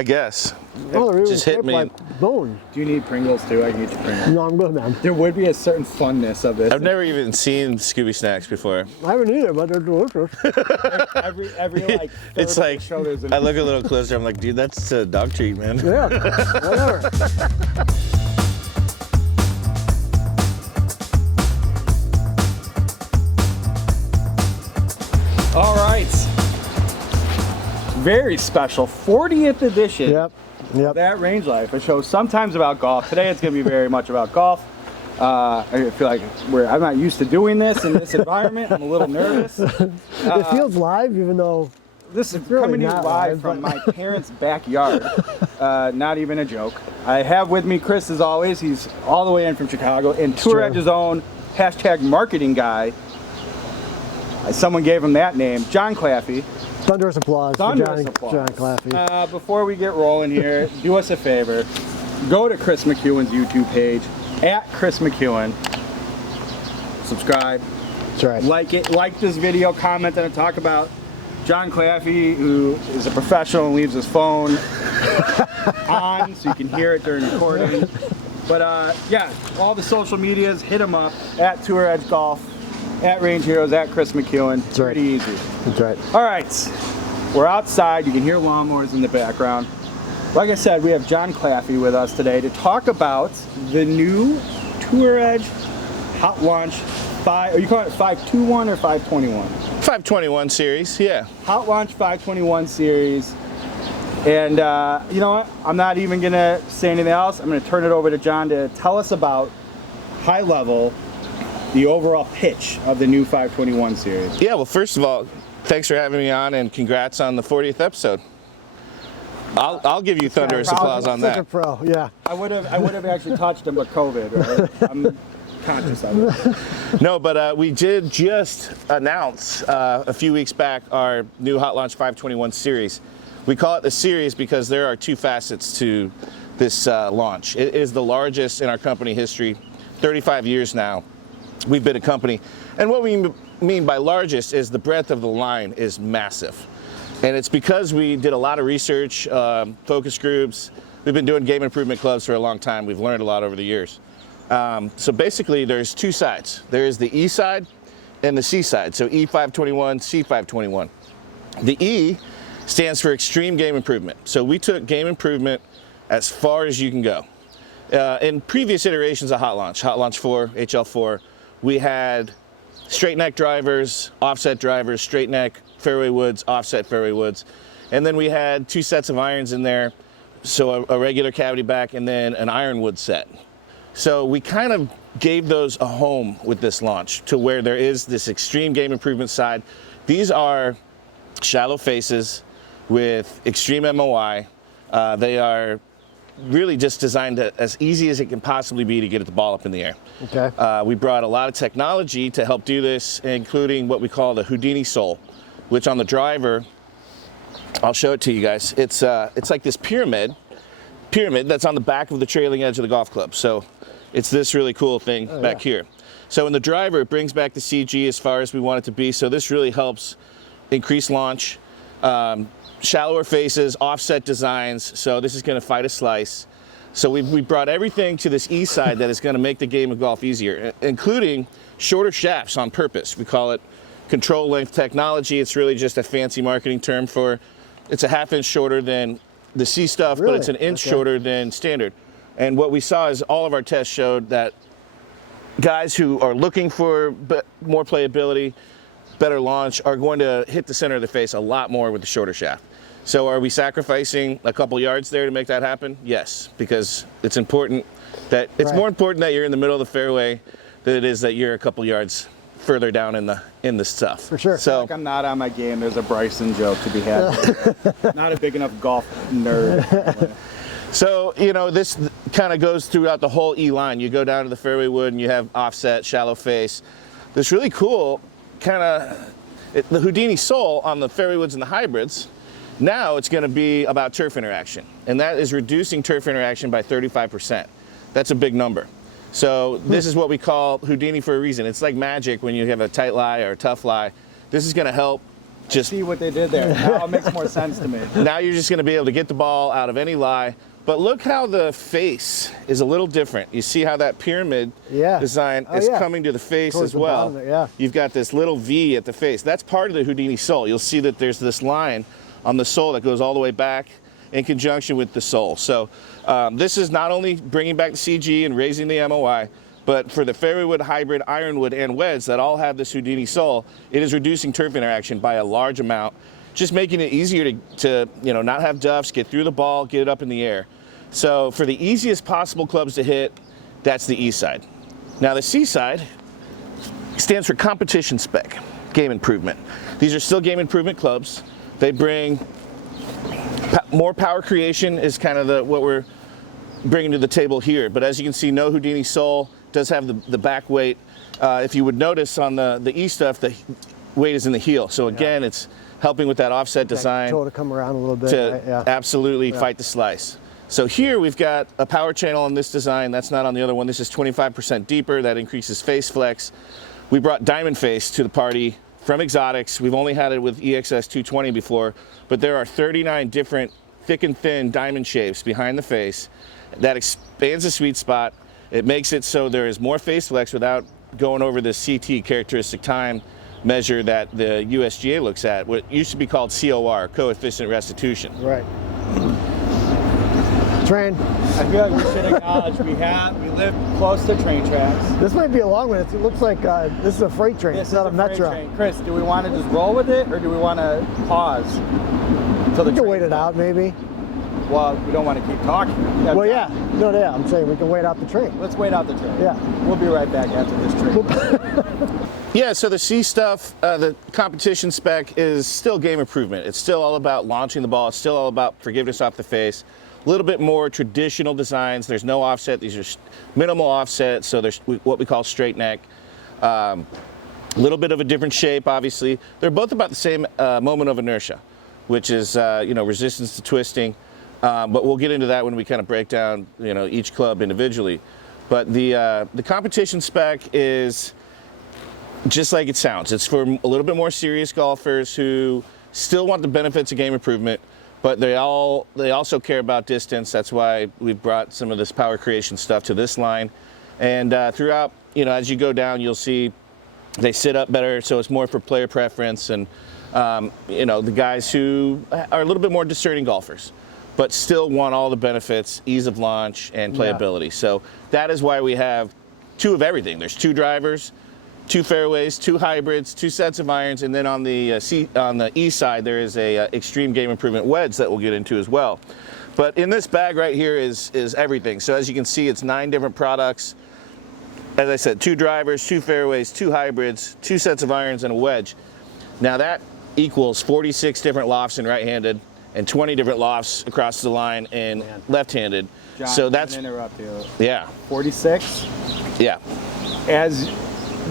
I guess. Oh, It just hit me. like bone. Do you need Pringles too? I can get you Pringles. No, I'm good, man. There would be a certain funness of this. I've never even seen Scooby Snacks before. I haven't either, but they're delicious. every like. It's like, I look a little closer, I'm like, dude, that's a dog treat, man. Yeah, whatever. All right. Very special 40th edition. Yep. That Range Life, a show sometimes about golf. Today it's going to be very much about golf. I feel like I'm not used to doing this in this environment. I'm a little nervous. It feels live, even though This is really coming to you not live live, from my parents' backyard. Not even a joke. I have with me Chris, as always. He's all the way in from Chicago. And Tour Edge's own #marketing guy. Someone gave him that name, Jon Claffey. thunderous applause Thunderous for applause. Jon Claffey. Before we get rolling here, do us a favor. Go to Chris McEwen's YouTube page, @ChrisMcEwen. Subscribe. That's right. Like it. Like this video. Comment on it. Talk about Jon Claffey, who is a professional and leaves his phone on so you can hear it during recording. But yeah, all the social medias, hit him up, @Tour Edge Golf, @Range Heroes, @Chris McEwen. That's right. Pretty easy. That's right. All right, we're outside. You can hear lawnmowers in the background. Like I said, we have Jon Claffey with us today to talk about the new Tour Edge Hot Launch 5. Are you calling it 521 or 521? 521 series, yeah. Hot Launch 521 series. And you know what? I'm not even going to say anything else. I'm going to turn it over to Jon to tell us about, high level, the overall pitch of the new 521 series. Yeah, well, first of all, thanks for having me on and congrats on the 40th episode. I'll give you thunderous applause on Such that. a pro, yeah. I would have actually touched him, but COVID, right? I'm conscious of it. No, but we did just announce a few weeks back our new Hot Launch 521 series. We call it the series because there are two facets to this launch. It is the largest in our company history, 35 years now. We've been a company. And what we mean by largest is the breadth of the line is massive. And it's because we did a lot of research, focus groups. We've been doing game improvement clubs for a long time. We've learned a lot over the years. So basically there's two sides. There is the E side and the C side. So E521, C521. The E stands for extreme game improvement. So we took game improvement as far as you can go. In previous iterations of Hot Launch 4, HL4, we had straight neck drivers, offset drivers, straight neck fairway woods, offset fairway woods. And then we had two sets of irons in there. So a regular cavity back and then an ironwood set. So we kind of gave those a home with this launch to where there is this extreme game improvement side. These are shallow faces with extreme MOI. They are really just designed as easy as it can possibly be to get the ball up in the air. Okay. We brought a lot of technology to help do this, including what we call the Houdini sole, which on the driver, I'll show it to you guys. It's like this pyramid that's on the back of the trailing edge of the golf club. So it's this really cool thing back here. So in the driver, it brings back the CG as far as we want it to be. So this really helps increase launch, shallower faces, offset designs. So this is going to fight a slice. So we brought everything to this E side that is going to make the game of golf easier, including shorter shafts on purpose. We call it control length technology. It's really just a fancy marketing term for, it's a half-inch shorter than the C stuff, Really? but it's an inch shorter than standard. And what we saw is all of our tests showed that guys who are looking for more playability, better launch, are going to hit the center of the face a lot more with the shorter shaft. So are we sacrificing a couple yards there to make that happen? Yes, because it's important that, it's more important that you're in the middle of the fairway than it is that you're a couple yards further down in the stuff. For sure. So Like I'm not on my game. There's a Bryson joke to be had. Not a big enough golf nerd. So, you know, this kind of goes throughout the whole E line. You go down to the fairway wood and you have offset, shallow face. This really cool kind of, the Houdini sole on the fairway woods and the hybrids, now it's going to be about turf interaction. And that is reducing turf interaction by 35%. That's a big number. So this is what we call Houdini for a reason. It's like magic when you have a tight lie or a tough lie. This is going to help Just See what they did there. Now it makes more sense to me. now you're just going to be able to get the ball out of any lie. But look how the face is a little different. You see how that pyramid design is coming to the face Towards as the well. bottom there, You've got this little V at the face. That's part of the Houdini sole. You'll see that there's this line on the sole that goes all the way back in conjunction with the sole. So this is not only bringing back the CG and raising the MOI, but for the fairway wood, hybrid, ironwood, and wedge that all have this Houdini sole, it is reducing turf interaction by a large amount, just making it easier to not have duffs, get through the ball, get it up in the air. So for the easiest possible clubs to hit, that's the E side. Now the C side stands for competition spec, game improvement. These are still game improvement clubs. They bring more power creation is kind of what we're bringing to the table here. But as you can see, no Houdini sole, does have the back weight. If you would notice on the E stuff, the weight is in the heel. So again, it's helping with that offset design Toe to come around a little bit. to absolutely fight the slice. So here we've got a power channel on this design. That's not on the other one. This is 25% deeper. That increases face flex. We brought diamond face to the party from Exotics. We've only had it with EXS 220 before, but there are 39 different thick and thin diamond shapes behind the face. That expands the sweet spot. It makes it so there is more face flex without going over the CT, characteristic time measure, that the USGA looks at, what used to be called COR, coefficient restitution. Right. Train. I feel like we should acknowledge we live close to train tracks. This might be a long one. It looks like this is a freight train. It's not a metro. Train. Chris, do we want to just roll with it, or do we want to pause until the We can wait it out, maybe. Well, we don't want to keep talking. Well, yeah. No, yeah. I'm saying we can wait out the train. Let's wait out the train. Yeah. We'll be right back after this train. Yeah, so the C stuff, the competition spec is still game improvement. It's still all about launching the ball. It's still all about forgiveness off the face. A little bit more traditional designs. There's no offset. These are minimal offset, so there's what we call straight neck. A little bit of a different shape, obviously. They're both about the same moment of inertia, which is resistance to twisting. But we'll get into that when we kind of break down each club individually. But the competition spec is just like it sounds. It's for a little bit more serious golfers who still want the benefits of game improvement, but they also care about distance. That's why we've brought some of this power creation stuff to this line. And throughout, as you go down, you'll see they sit up better, so it's more for player preference and the guys who are a little bit more discerning golfers, but still want all the benefits, ease of launch, and playability. Yeah. So that is why we have two of everything. There's two drivers, two fairways, two hybrids, two sets of irons, and then on the E side there is a extreme game improvement wedge that we'll get into as well. But in this bag right here is everything. So as you can see, it's 9 different products. As I said, 2 drivers, 2 fairways, 2 hybrids, 2 sets of irons, and a wedge. Now that equals 46 different lofts in right-handed and 20 different lofts across the line in left-handed. John, so that's I'm gonna interrupt you. Yeah. 46. Yeah. As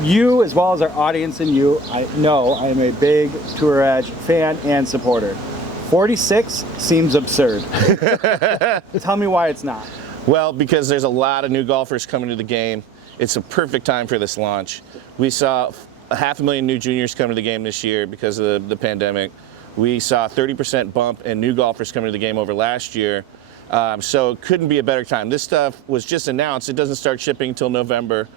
you, as well as our audience and you, I know I am a big Tour Edge fan and supporter. 46 seems absurd. Tell me why it's not. Well, because there's a lot of new golfers coming to the game. It's a perfect time for this launch. We saw 500,000 new juniors come to the game this year because of the pandemic. We saw a 30% bump in new golfers coming to the game over last year. So it couldn't be a better time. This stuff was just announced. It doesn't start shipping until November,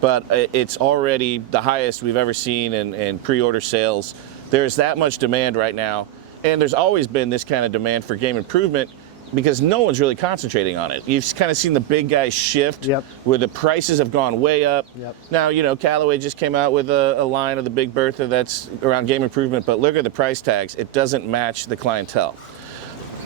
but it's already the highest we've ever seen in pre-order sales. There's that much demand right now. And there's always been this kind of demand for game improvement because no one's really concentrating on it. You've kind of seen the big guys shift where the prices have gone way up. Now, Callaway just came out with a line of the Big Bertha that's around game improvement, but look at the price tags. It doesn't match the clientele.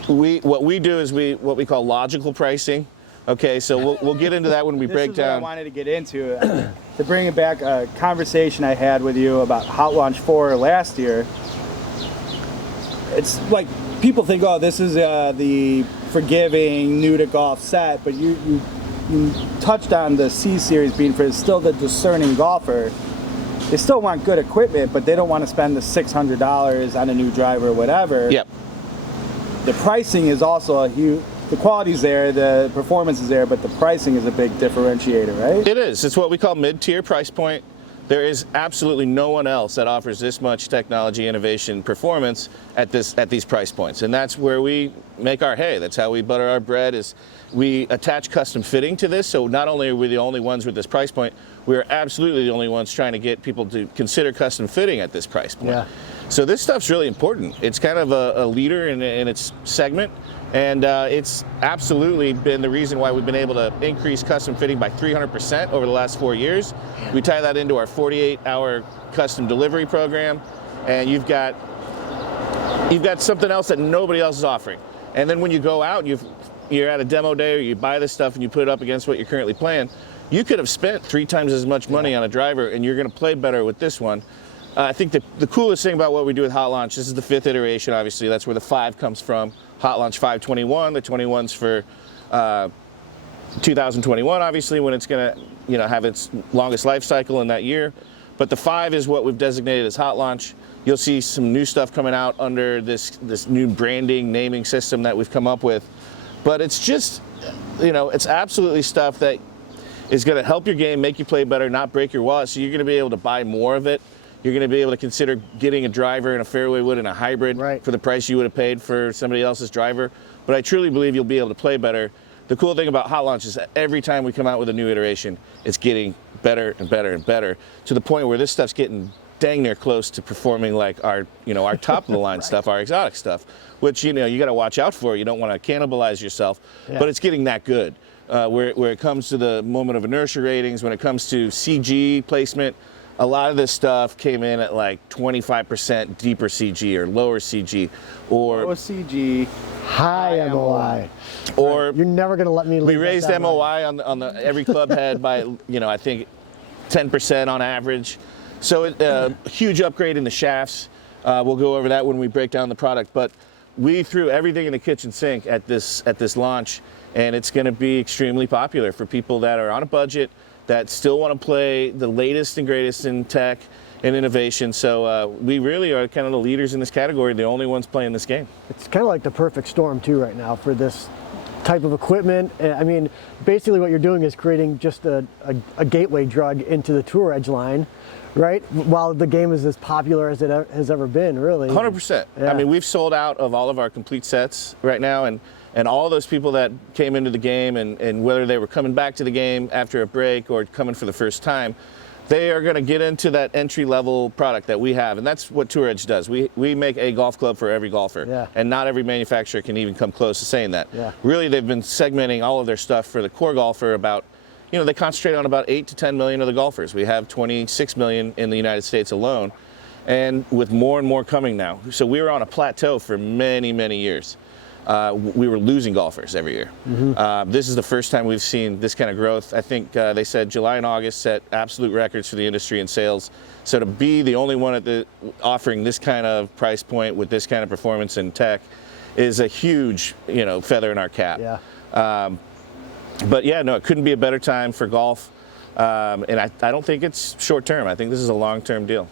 What we do is what we call logical pricing. Okay, so we'll get into that when we break down. This is what I wanted to get into. To bring it back, a conversation I had with you about Hot Launch 4 last year. It's like people think, oh, this is the forgiving, new to golf set, but you touched on the C series being for still the discerning golfer. They still want good equipment, but they don't want to spend the $600 on a new driver or whatever. Yep. The pricing is also a huge. The quality's there, the performance is there, but the pricing is a big differentiator, right? It is. It's what we call mid-tier price point. There is absolutely no one else that offers this much technology, innovation, performance at these price points, and that's where we make our hay. That's how we butter our bread. Is we attach custom fitting to this. So not only are we the only ones with this price point, we are absolutely the only ones trying to get people to consider custom fitting at this price point. Yeah. So this stuff's really important. It's kind of a leader in its segment. And it's absolutely been the reason why we've been able to increase custom fitting by 300% over the last 4 years. We tie that into our 48-hour custom delivery program, and you've got something else that nobody else is offering. And then when you go out, you're at a demo day, or you buy this stuff and you put it up against what you're currently playing, you could have spent 3 times as much money on a driver, and you're going to play better with this one. I think the coolest thing about what we do with Hot Launch, this is the 5th iteration, obviously. That's where the 5 comes from. Hot Launch 521, the 21's for 2021, obviously, when it's going to have its longest life cycle in that year. But the 5 is what we've designated as Hot Launch. You'll see some new stuff coming out under this new branding, naming system that we've come up with. But it's just, it's absolutely stuff that is going to help your game, make you play better, not break your wallet. So you're going to be able to buy more of it. You're going to be able to consider getting a driver in a fairway wood and a hybrid for the price you would have paid for somebody else's driver. But I truly believe you'll be able to play better. The cool thing about Hot Launch is that every time we come out with a new iteration, it's getting better and better and better, to the point where this stuff's getting dang near close to performing like our top of the line stuff, our exotic stuff, which you got to watch out for. You don't want to cannibalize yourself, but it's getting that good. Where it comes to the moment of inertia ratings, when it comes to CG placement, a lot of this stuff came in at like 25% deeper CG or lower CG, or low CG, high MOI. Or you're never going to let me. We raised MOI on the every club head by I think 10% on average. So huge upgrade in the shafts. We'll go over that when we break down the product. But we threw everything in the kitchen sink at this launch, and it's going to be extremely popular for people that are on a budget, that still want to play the latest and greatest in tech and innovation. So we really are kind of the leaders in this category, the only ones playing this game. It's kind of like the perfect storm too right now for this type of equipment. I mean, basically what you're doing is creating just a gateway drug into the Tour Edge line, right? While the game is as popular as it has ever been, really. 100%. Yeah. I mean, we've sold out of all of our complete sets right now, and all those people that came into the game, and whether they were coming back to the game after a break or coming for the first time, they are going to get into that entry-level product that we have, and that's what Tour Edge does. We make a golf club for every golfer, and not every manufacturer can even come close to saying that. Really, they've been segmenting all of their stuff for the core golfer about, they concentrate on about 8 to 10 million of the golfers. We have 26 million in the United States alone, and with more and more coming now. So we were on a plateau for many, many years. We were losing golfers every year. This is the first time we've seen this kind of growth. I think they said July and August set absolute records for the industry in sales. So to be the only one offering this kind of price point with this kind of performance and tech is a huge, feather in our cap. But yeah, no, it couldn't be a better time for golf. And I don't think it's short term. I think this is a long-term deal.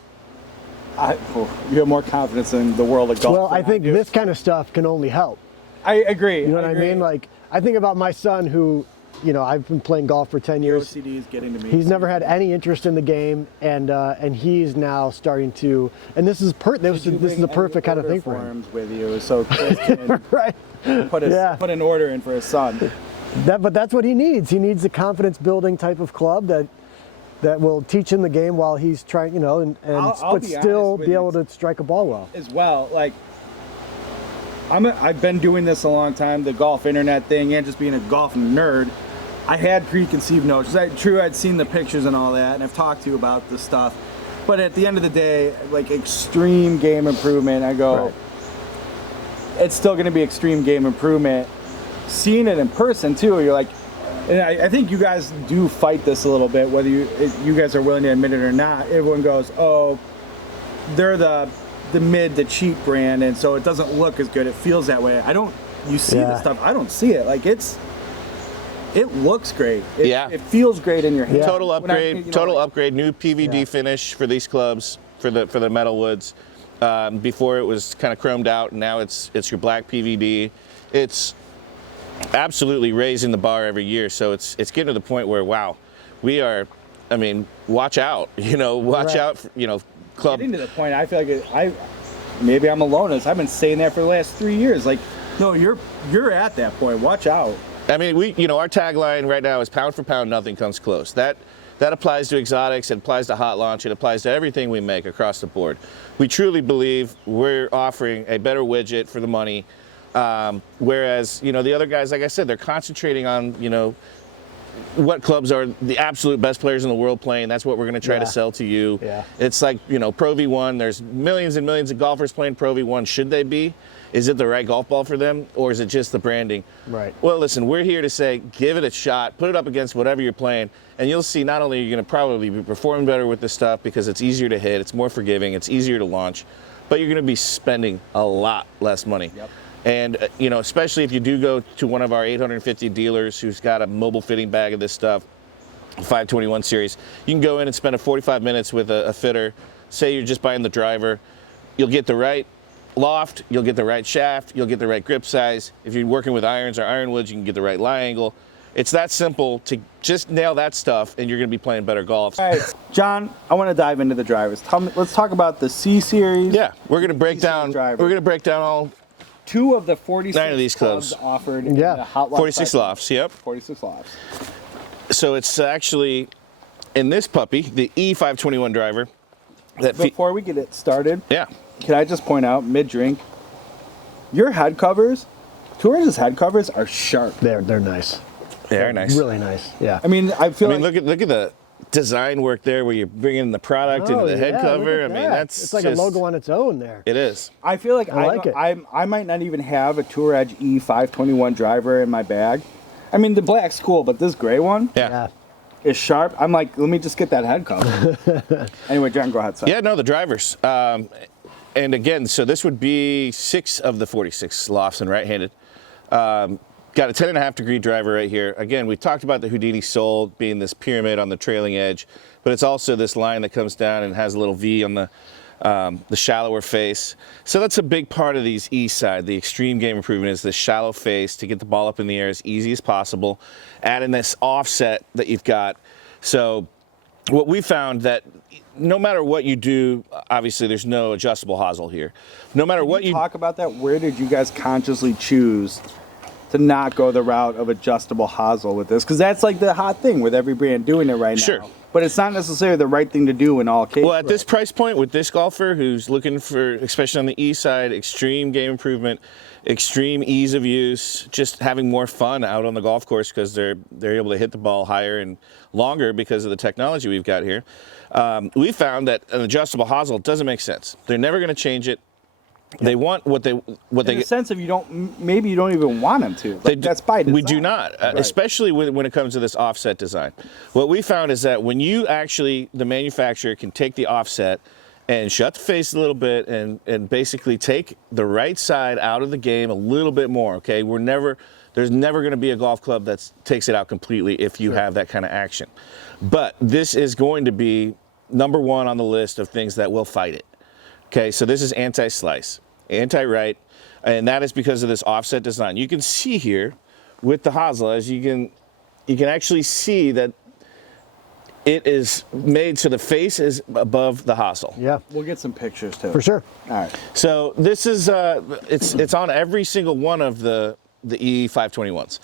You have more confidence in the world of golf. Well, I think this kind of stuff can only help. I agree. You know what I mean? Like, I think about my son who, I've been playing golf for 10 years. OCD is getting to me. He's never had any interest in the game, and he's now starting to. And this is this is the perfect kind of thing for him. With you, so Chris can put an order in for his son. But that's what he needs. He needs a confidence-building type of club that will teach him the game while he's trying, but still be able to strike a ball well. As well, like. I've been doing this a long time, the golf internet thing, and just being a golf nerd. I had preconceived notions. I'd seen the pictures and all that, and I've talked to you about this stuff. But at the end of the day, like extreme game improvement, I go, it's still going to be extreme game improvement. Seeing it in person too, you're like, and I think you guys do fight this a little bit, whether you guys are willing to admit it or not. Everyone goes, oh, they're the cheap brand, and so it doesn't look as good. It feels that way. You see this stuff. I don't see it. Like it looks great. It feels great in your hand. Total upgrade. Upgrade. New PVD finish for these clubs for the metal woods. Before it was kind of chromed out, and now it's your black PVD. It's absolutely raising the bar every year. So it's getting to the point where, wow, we are I mean, watch out. Watch Right. out. Club. Getting to the point, I feel like maybe I'm alone. I've been saying that for the last 3 years. Like, no, you're at that point. Watch out. I mean, our tagline right now is pound for pound, nothing comes close. That applies to exotics, it applies to hot launch, it applies to everything we make across the board. We truly believe we're offering a better widget for the money, whereas, the other guys, like I said, they're concentrating on, what clubs are the absolute best players in the world playing. That's what we're going to try to sell to you. Yeah. It's like, Pro V1, there's millions and millions of golfers playing Pro V1. Should they be? Is it the right golf ball for them, or is it just the branding? Right. Well, listen, we're here to say, give it a shot, put it up against whatever you're playing, and you'll see not only are you going to probably be performing better with this stuff because it's easier to hit, it's more forgiving, it's easier to launch, but you're going to be spending a lot less money. Yep. And, especially if you do go to one of our 850 dealers who's got a mobile fitting bag of this stuff, 521 series, you can go in and spend 45 minutes with a fitter. Say you're just buying the driver. You'll get the right loft, you'll get the right shaft, you'll get the right grip size. If you're working with irons or ironwoods, you can get the right lie angle. It's that simple to just nail that stuff, and you're going to be playing better golf. All right, John, I want to dive into the drivers. Let's talk about the C series. Yeah, we're going to break down. driver. We're going to break down all 2 of the 46 9 of these clubs clubs. offered in Yeah. the Hot Launch 46 lofts. Yep. 46 lofts. So it's actually in this puppy, the E521 driver. Before we get it started, Yeah. can I just point out, mid-drink, your head covers, Tour Edge's head covers are sharp. They're nice. They are nice. Really nice. Yeah. I mean, I feel like look at the design work there, where you're bringing the product into the head yeah, cover. look I at mean, that. that's it's like just, a logo on its own there. It is. I feel like I like it. I might not even have a Tour Edge E521 driver in my bag. I mean, the black's cool, but this gray one Yeah. is sharp. I'm like, let me just get that head cover. Anyway, John, go ahead. Sorry. Yeah, no, the drivers. And again, so this would be 6 of the 46 lofts and right-handed. Got a 10.5 degree driver right here. Again, we talked about the Houdini sole being this pyramid on the trailing edge, but it's also this line that comes down and has a little V on the shallower face. So that's a big part of these east side. The extreme game improvement is this shallow face to get the ball up in the air as easy as possible. Add in this offset that you've got. So what we found that no matter what you do, obviously there's no adjustable hosel here. No matter what you talk about that, where did you guys consciously choose to not go the route of adjustable hosel with this? Because that's like the hot thing with every brand doing it right now. Sure. But it's not necessarily the right thing to do in all cases. Well, at this price point with this golfer who's looking for, especially on the east side, extreme game improvement, extreme ease of use, just having more fun out on the golf course because they're able to hit the ball higher and longer because of the technology we've got here. We found that an adjustable hosel doesn't make sense. They're never going to change it. They want what they in the get. sense of maybe you don't even want them to. Like, that's by design. We do not, especially when it comes to this offset design. What we found is that when you actually, the manufacturer can take the offset and shut the face a little bit and basically take the right side out of the game a little bit more, okay? There's never going to be a golf club that takes it out completely if you have that kind of action. But this is going to be number 1 on the list of things that will fight it. Okay, so this is anti-slice, anti-right, and that is because of this offset design. You can see here with the hosel, as you can actually see that it is made so the face is above the hosel. Yeah. We'll get some pictures too. For sure. All right. So this is it's on every single one of the E521s.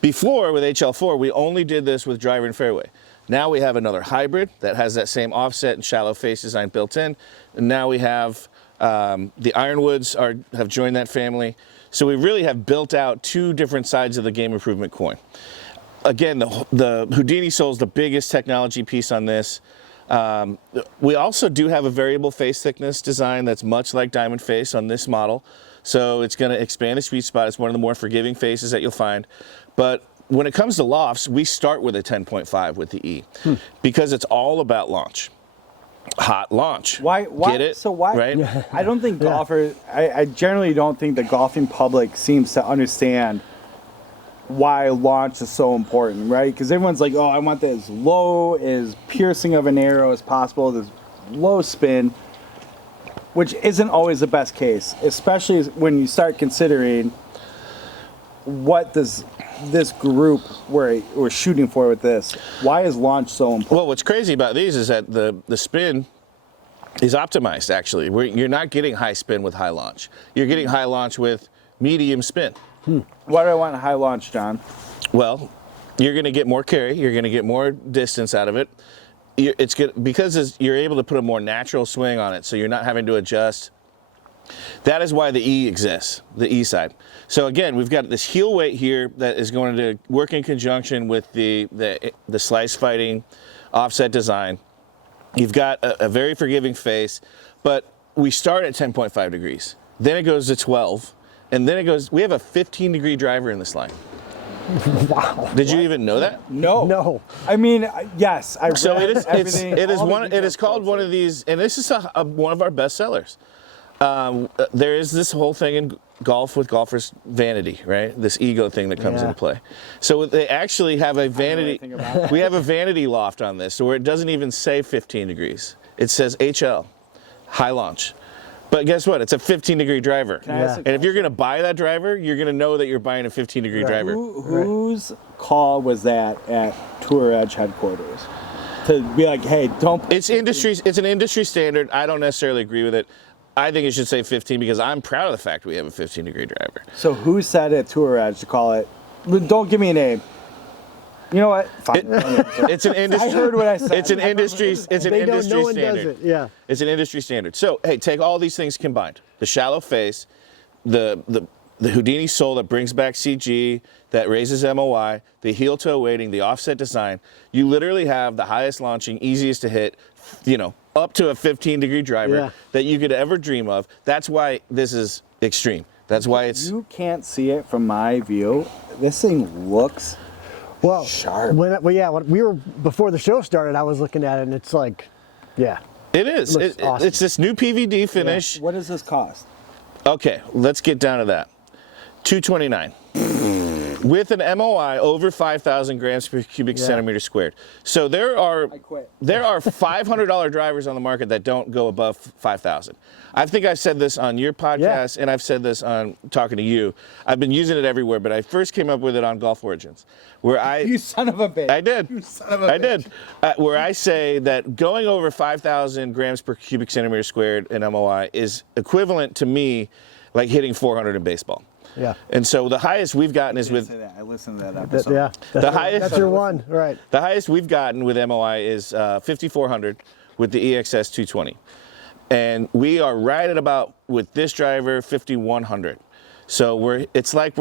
Before with HL4, we only did this with driver and fairway. Now we have another hybrid that has that same offset and shallow face design built in. And now we have the ironwoods have joined that family. So we really have built out 2 different sides of the game improvement coin. Again, the Houdini sole is the biggest technology piece on this. We also do have a variable face thickness design that's much like diamond face on this model. So it's going to expand the sweet spot. It's one of the more forgiving faces that you'll find. But when it comes to lofts, we start with a 10.5 with the E because it's all about launch. Hot launch. Why? Get it? So why? Right? I don't think golfers. I generally don't think the golfing public seems to understand why launch is so important, right? Because everyone's like, oh, I want that as low, as piercing of an arrow as possible, this low spin, which isn't always the best case, especially when you start considering what does this group we're shooting for with this? Why is launch so important? Well, what's crazy about these is that the spin is optimized, actually. You're not getting high spin with high launch. You're getting high launch with medium spin. Why do I want a high launch, John? Well, you're going to get more carry. You're going to get more distance out of it. It's good because you're able to put a more natural swing on it, so you're not having to adjust. That is why the E exists, the E side. So again, we've got this heel weight here that is going to work in conjunction with the slice fighting offset design. You've got a very forgiving face, but we start at 10.5 degrees. Then it goes to 12, and then it goes, we have a 15-degree driver in this line. Wow. Did you even know that? No. No. I mean, yes. I read So it is. everything. It is called one of these, and this is one of our best sellers. There is this whole thing in golf with golfers' vanity, right? This ego thing that comes into play. So they actually have a vanity. We have a vanity loft on this, so where it doesn't even say 15 degrees. It says HL, high launch. But guess what? It's a 15-degree driver. And if you're going to buy that driver, you're going to know that you're buying a 15-degree driver. Whose call was that at Tour Edge headquarters? To be like, hey, don't. It's an industry standard. I don't necessarily agree with it. I think it should say 15 because I'm proud of the fact we have a 15-degree driver. So who said at Tour Edge to call it? Don't give me a name. You know what? Fine. It's an industry. I heard what I said. It's an industry. It's an industry No one standard. does it. Yeah. It's an industry standard. So hey, take all these things combined: the shallow face, the Houdini sole that brings back CG, that raises MOI, the heel toe weighting, the offset design. You literally have the highest launching, easiest to hit, up to a 15-degree driver that you could ever dream of. That's why this is extreme. That's why it's. You can't see it from my view. This thing looks sharp. When we were before the show started, I was looking at it, and it's like, yeah. It is. Awesome. It's this new PVD finish. Yeah. What does this cost? Okay, let's get down to that. $229. With an MOI over 5,000 grams per cubic centimeter squared. So there are $500 drivers on the market that don't go above 5,000. I think I've said this on your podcast, and I've said this on talking to you. I've been using it everywhere, but I first came up with it on Golf Origins, where You son of a bitch. I did. You son of a bitch. I did. Where I say that going over 5,000 grams per cubic centimeter squared in MOI is equivalent to me like hitting 400 in baseball. Yeah. And so the highest we've gotten is with. I listened to that episode. That's your one, right? The highest we've gotten with MOI is 5,400 with the EXS 220, and we are right at about with this driver 5,100. So it's probably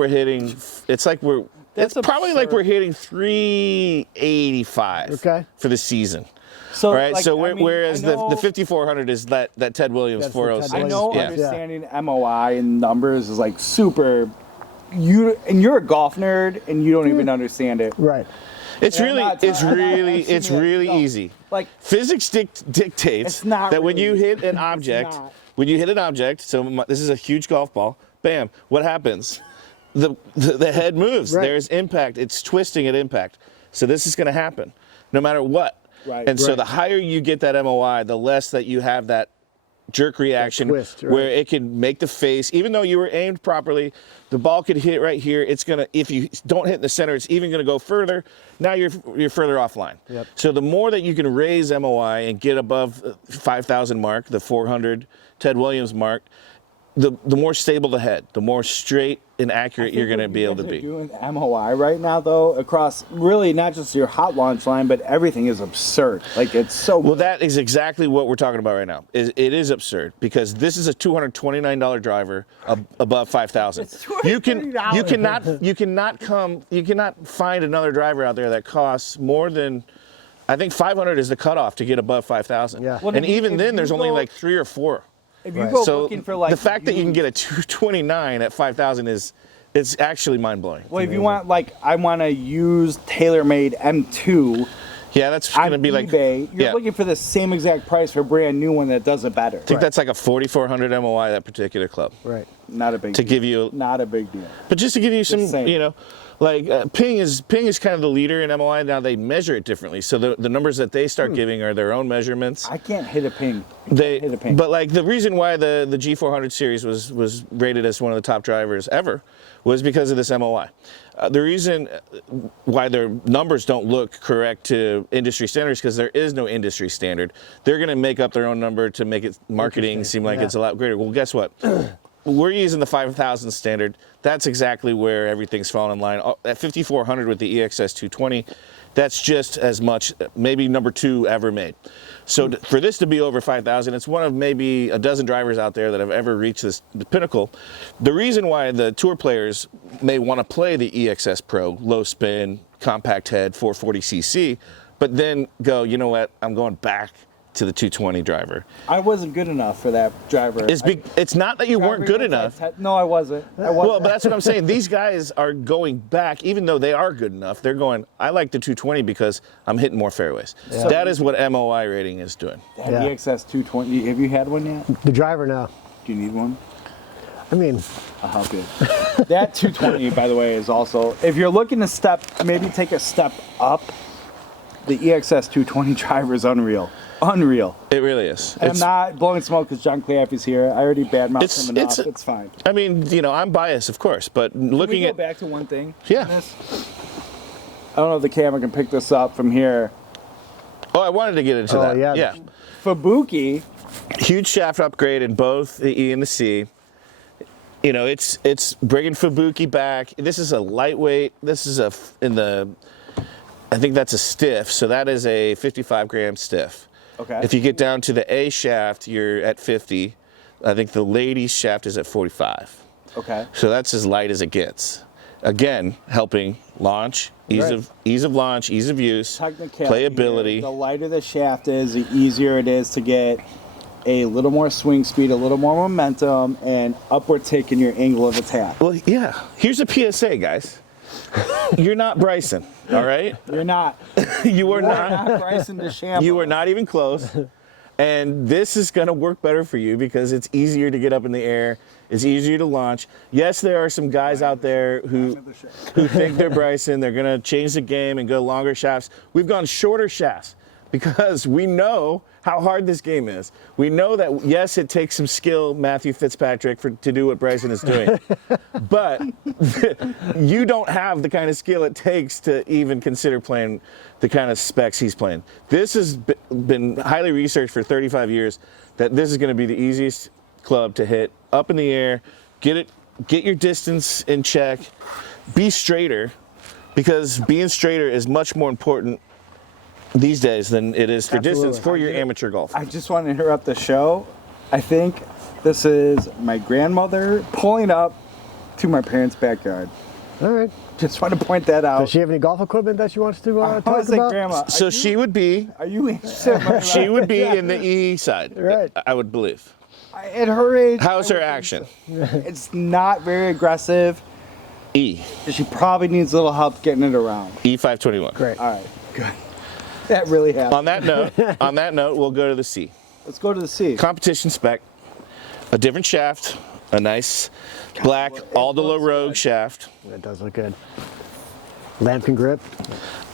like we're hitting 385 for the season. So, right. Whereas the 5,400 is that Ted Williams 406. I know understanding MOI and numbers is like super. You're a golf nerd and you don't even understand it. Right. It's really easy. Like physics dictates that when you hit an object, so this is a huge golf ball. Bam! What happens? The head moves. Right. There's impact. It's twisting at impact. So this is going to happen, no matter what. Right. And so the higher you get that MOI, the less that you have that jerk reaction twist, where it can make the face, even though you were aimed properly, the ball could hit right here. It's gonna, if you don't hit in the center, it's even gonna go further. Now you're further offline. Yep. So the more that you can raise MOI and get above 5,000 mark, the 400 Ted Williams mark, the more stable the head, the more straight and accurate you're going to be able to be. Doing MOI right now, though, across really not just your hot launch line, but everything is absurd. Like it's so. Well, that is exactly what we're talking about right now. It is absurd because this is a $229 driver above 5,000. You cannot find another driver out there that costs more than. I think 500 is the cutoff to get above 5,000. Yeah. Well, and even then, there's only like 3 or 4. If you go So looking for like the fact that you can get a 229 at 5,000 it's actually mind blowing. Well, if you want I want to use TaylorMade M2. Yeah, that's going to be like eBay. You're looking for the same exact price for a brand new one that does it better. I think that's like a 4,400 MOI, that particular club. Right. Not a big to deal. give you not a big deal. But just to give you some, Ping is kind of the leader in MOI. Now they measure it differently. So the numbers that they start giving are their own measurements. I can't hit a ping. But like the reason why the G400 series was rated as one of the top drivers ever was because of this MOI. The reason why their numbers don't look correct to industry standards because there is no industry standard. They're going to make up their own number to make it marketing seem like it's a lot greater. Well, guess what? We're using the 5,000 standard. That's exactly where everything's fallen in line. At 5,400 with the EXS 220, that's just as much, maybe number 2 ever made. So for this to be over 5,000, it's one of maybe a dozen drivers out there that have ever reached the pinnacle. The reason why the tour players may want to play the EXS Pro, low spin, compact head, 440cc, but then go, you know what, I'm going back to the 220 driver. I wasn't good enough for that driver. It's not that you weren't good enough. No, I wasn't. Well, but that's what I'm saying. These guys are going back, even though they are good enough. They're going, I like the 220 because I'm hitting more fairways. Yeah. That is what MOI rating is doing. That EXS 220, have you had one yet? The driver now. Do you need one? I mean, I'll help you. That 220, by the way, is also, if you're looking to maybe take a step up, the EXS 220 driver is unreal. Unreal. It really is. And I'm not blowing smoke because Jon Claffey's here. I already badmouthed him enough. It's fine. I mean, you know, I'm biased, of course, but looking Can we go back to one thing? Yeah. I don't know if the camera can pick this up from here. Oh, I wanted to get into that. Yeah. Fubuki. Huge shaft upgrade in both the E and the C. You know, it's bringing Fubuki back. This is a lightweight. This is I think that's a stiff, so that is a 55-gram stiff. Okay. If you get down to the A shaft, you're at 50. I think the ladies shaft is at 45. Okay. So that's as light as it gets. Again, helping launch, ease of launch, ease of use, playability. The lighter the shaft is, the easier it is to get a little more swing speed, a little more momentum, and upward tick in your angle of attack. Well, yeah. Here's a PSA, guys. You're not Bryson, all right? You're not. You are not Bryson DeChambeau. You are not even close. And this is going to work better for you because it's easier to get up in the air. It's easier to launch. Yes, there are some guys out there who think they're Bryson. They're going to change the game and go longer shafts. We've gone shorter shafts because we know how hard this game is. We know that, yes, it takes some skill, Matthew Fitzpatrick, to do what Bryson is doing. But you don't have the kind of skill it takes to even consider playing the kind of specs he's playing. This has been highly researched for 35 years that this is going to be the easiest club to hit up in the air, get your distance in check, be straighter, because being straighter is much more important these days than it is for distance for your amateur golf. I just want to interrupt the show. I think this is my grandmother pulling up to my parents' backyard. All right. Just want to point that out. Does she have any golf equipment that she wants to talk about? Grandma, so she would be. Are you interested? She would be in the E side. Right. I would believe. At her age. How's her action? It's not very aggressive. E. She probably needs a little help getting it around. E521. Great. All right. Good. That really happened. On that note, we'll go to the C. Let's go to the C. Competition spec, a different shaft, a nice black Aldolo Rogue shaft. That does look good. Lambkin grip.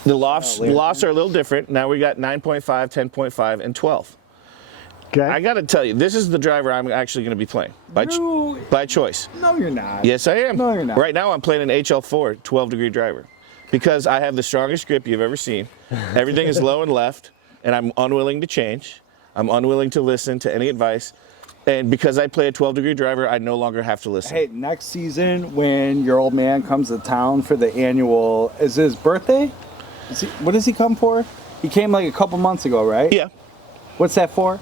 The lofts are a little different. Now we got 9.5, 10.5, and 12. Okay. I got to tell you, this is the driver I'm actually going to be playing by choice. No, you're not. Yes, I am. No, you're not. Right now I'm playing an HL4 12-degree driver because I have the strongest grip you've ever seen. Everything is low and left, and I'm unwilling to change. I'm unwilling to listen to any advice. And because I play a 12-degree driver, I no longer have to listen. Hey, next season when your old man comes to town for the annual, is his birthday? What does he come for? He came like a couple months ago, right? Yeah. What's that for?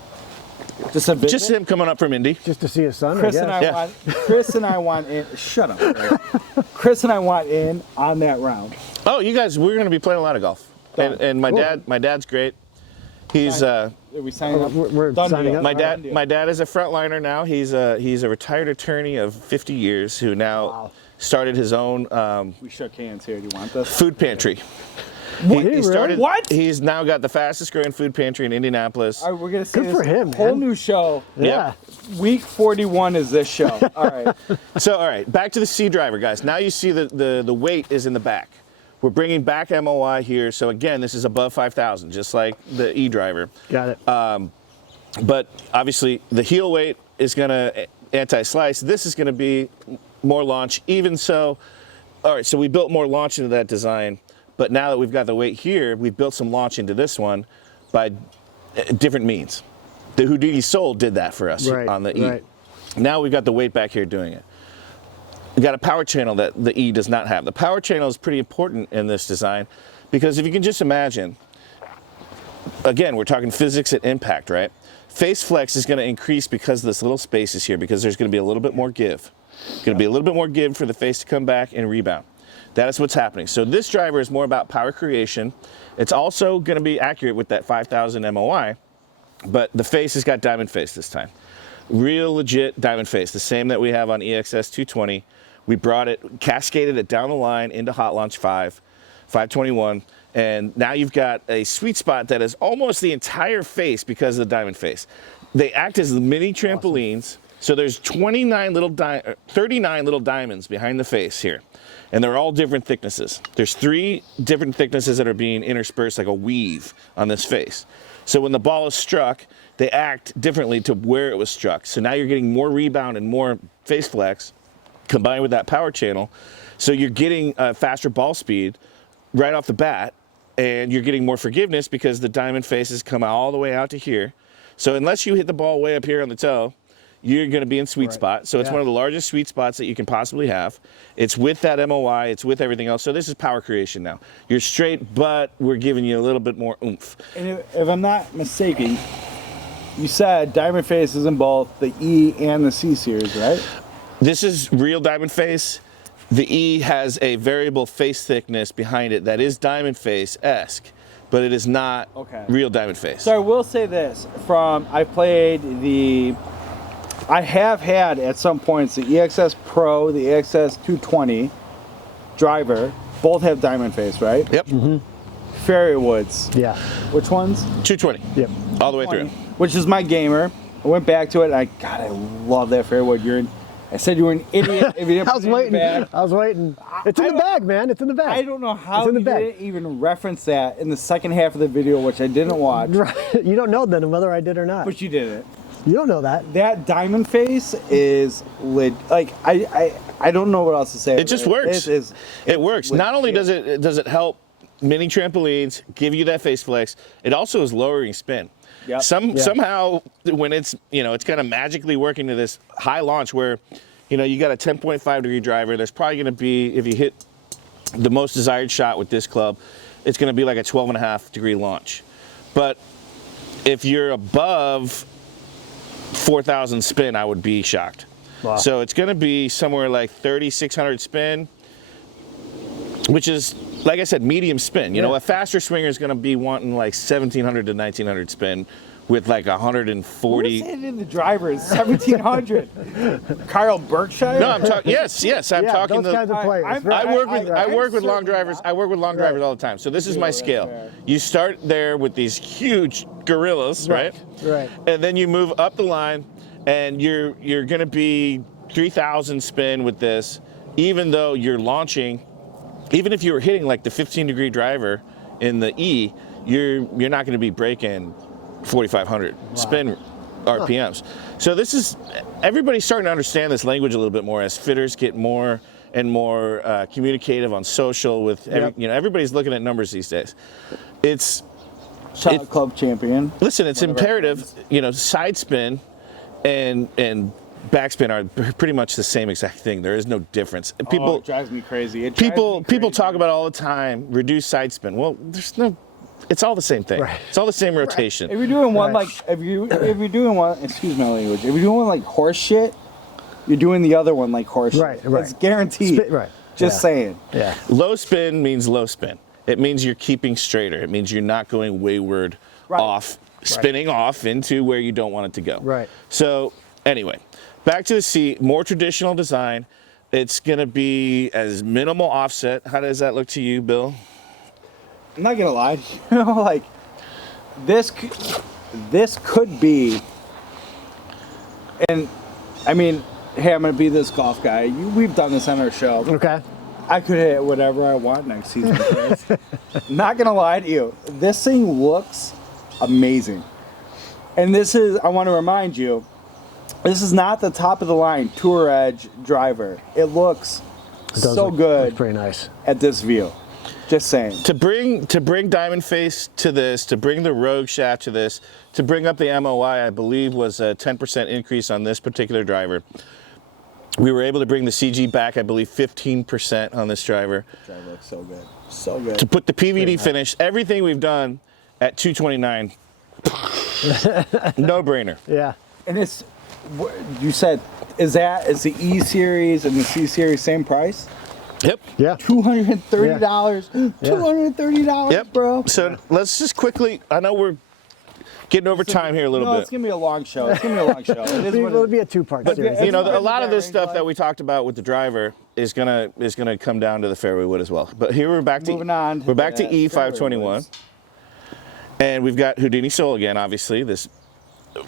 Just a visit? Just him coming up from Indy. Just to see his son, Chris I and guess. Chris and I want in. Shut up. Right? Chris and I want in on that round. Oh, you guys, we're going to be playing a lot of golf. And my dad's great. He's Are we signing up? We're Done signing deal. up. my dad is a frontliner now. He's a retired attorney of 50 years who now started his own We shook hands here. Do you want this? food pantry. He started. What? He's now got the fastest growing food pantry in Indianapolis. All right, we're gonna see Good for him, whole man. new show. Yeah. Week 41 is this show. All right. So, all right, back to the C driver, guys. Now you see the weight is in the back. We're bringing back MOI here. So again, this is above 5,000, just like the E driver. Got it. But obviously, the heel weight is going to anti-slice. This is going to be more launch. Even so, all right, so we built more launch into that design, but now that we've got the weight here, we've built some launch into this one by different means. The Houdini Soul did that for us on the E. Now we've got the weight back here doing it. We got a power channel that the E does not have. The power channel is pretty important in this design because if you can just imagine, again, we're talking physics at impact, right? Face flex is going to increase because this little space is here because there's going to be a little bit more give. Going to be a little bit more give for the face to come back and rebound. That is what's happening. So this driver is more about power creation. It's also going to be accurate with that 5,000 MOI, but the face has got diamond face this time. Real legit diamond face, the same that we have on EXS 220. We brought it, cascaded it down the line into Hot Launch 521, and now you've got a sweet spot that is almost the entire face because of the diamond face. They act as mini trampolines, so there's 39 little diamonds behind the face here, and they're all different thicknesses. There's 3 different thicknesses that are being interspersed like a weave on this face. So when the ball is struck, they act differently to where it was struck. So now you're getting more rebound and more face flex combined with that power channel. So you're getting a faster ball speed right off the bat, and you're getting more forgiveness because the diamond faces come all the way out to here. So unless you hit the ball way up here on the toe, you're going to be in sweet spot. So it's one of the largest sweet spots that you can possibly have. It's with that MOI, it's with everything else. So this is power creation now. You're straight, but we're giving you a little bit more oomph. And if I'm not mistaken, you said diamond face is in both the E and the C series, right? This is real diamond face. The E has a variable face thickness behind it that is diamond face-esque, but it is not real diamond face. So I will say this, I have had at some points the EXS Pro, the EXS 220 driver, both have diamond face, right? Yep. Fairy Woods. Yeah. Which ones? 220. Yep. All the way through. Which is my gamer. I went back to it. God, I love that Fairy Wood. I said you were an idiot if you didn't I was waiting. It's in the bag, man. It's in the bag. I don't know how you didn't even reference that in the second half of the video, which I didn't watch. You don't know then whether I did or not. But you didn't. You don't know that. That diamond face is like I don't know what else to say. It just works. It works. legit. Not only does it help mini trampolines give you that face flex, it also is lowering spin. Yep. Somehow when it's it's kind of magically working to this high launch where you got a 10.5 degree driver. There's probably going to be, if you hit the most desired shot with this club, it's going to be like a 12.5 degree launch. But if you're above 4,000 spin, I would be shocked. Wow. So it's going to be somewhere like 3,600 spin, which is, like I said, medium spin. A faster swinger is going to be wanting like 1,700 to 1,900 spin with like 140. Who said in the driver is 1,700? Kyle Berkshire? No, I'm talking. Yes, I'm talking. Those kinds of players. I work with long drivers. I work with long drivers all the time. So this is my scale. You start there with these huge gorillas, right? Right. And then you move up the line, and you're going to be 3,000 spin with this, even though you're launching. Even if you were hitting like the 15 degree driver in the E, you're not going to be breaking 4,500 spin RPMs. So this is, everybody's starting to understand this language a little bit more as fitters get more and more communicative on social with, everybody's looking at numbers these days. It's Shot club champion. Listen, it's imperative, side spin and backspin are pretty much the same exact thing. There is no difference. It drives me crazy. People talk about it all the time, reduce side spin. Well, it's all the same thing. Right. It's all the same rotation. If you're doing one if you're doing one, excuse my language, if you're doing one like horse shit, you're doing the other one like horse shit. Right. It's guaranteed. Just saying. Yeah. Low spin means low spin. It means you're keeping straighter. It means you're not going wayward off, spinning off into where you don't want it to go. Right. So anyway, back to the C, more traditional design. It's going to be as minimal offset. How does that look to you, Bill? I'm not gonna lie, like this could be, and I mean, hey, I'm gonna be this golf guy. We've done this on our show. Okay. I could hit whatever I want next season. Not gonna lie to you, this thing looks amazing, and I want to remind you, this is not the top of the line Tour Edge driver. It looks so good. Looks pretty nice. At this view. Just saying. To bring Diamond Face to this, to bring the Rogue shaft to this, to bring up the MOI, I believe was a 10% increase on this particular driver. We were able to bring the CG back, I believe, 15% on this driver. Driver looks so good. So good. To put the PVD finish, everything we've done at 229, no brainer. Yeah. And it's, you said, is the E Series and the C Series same price? Yep. Yeah. $230. $230, Yep. bro. So let's just quickly, I know we're getting over time here a little bit. It's going to be a long show. It is what It'll be a two-part series. You know, a lot of this stuff that we talked about with the driver is gonna come down to the fairway wood as well. But here we're back to we're back to E521, and we've got Houdini Soul again. Obviously, this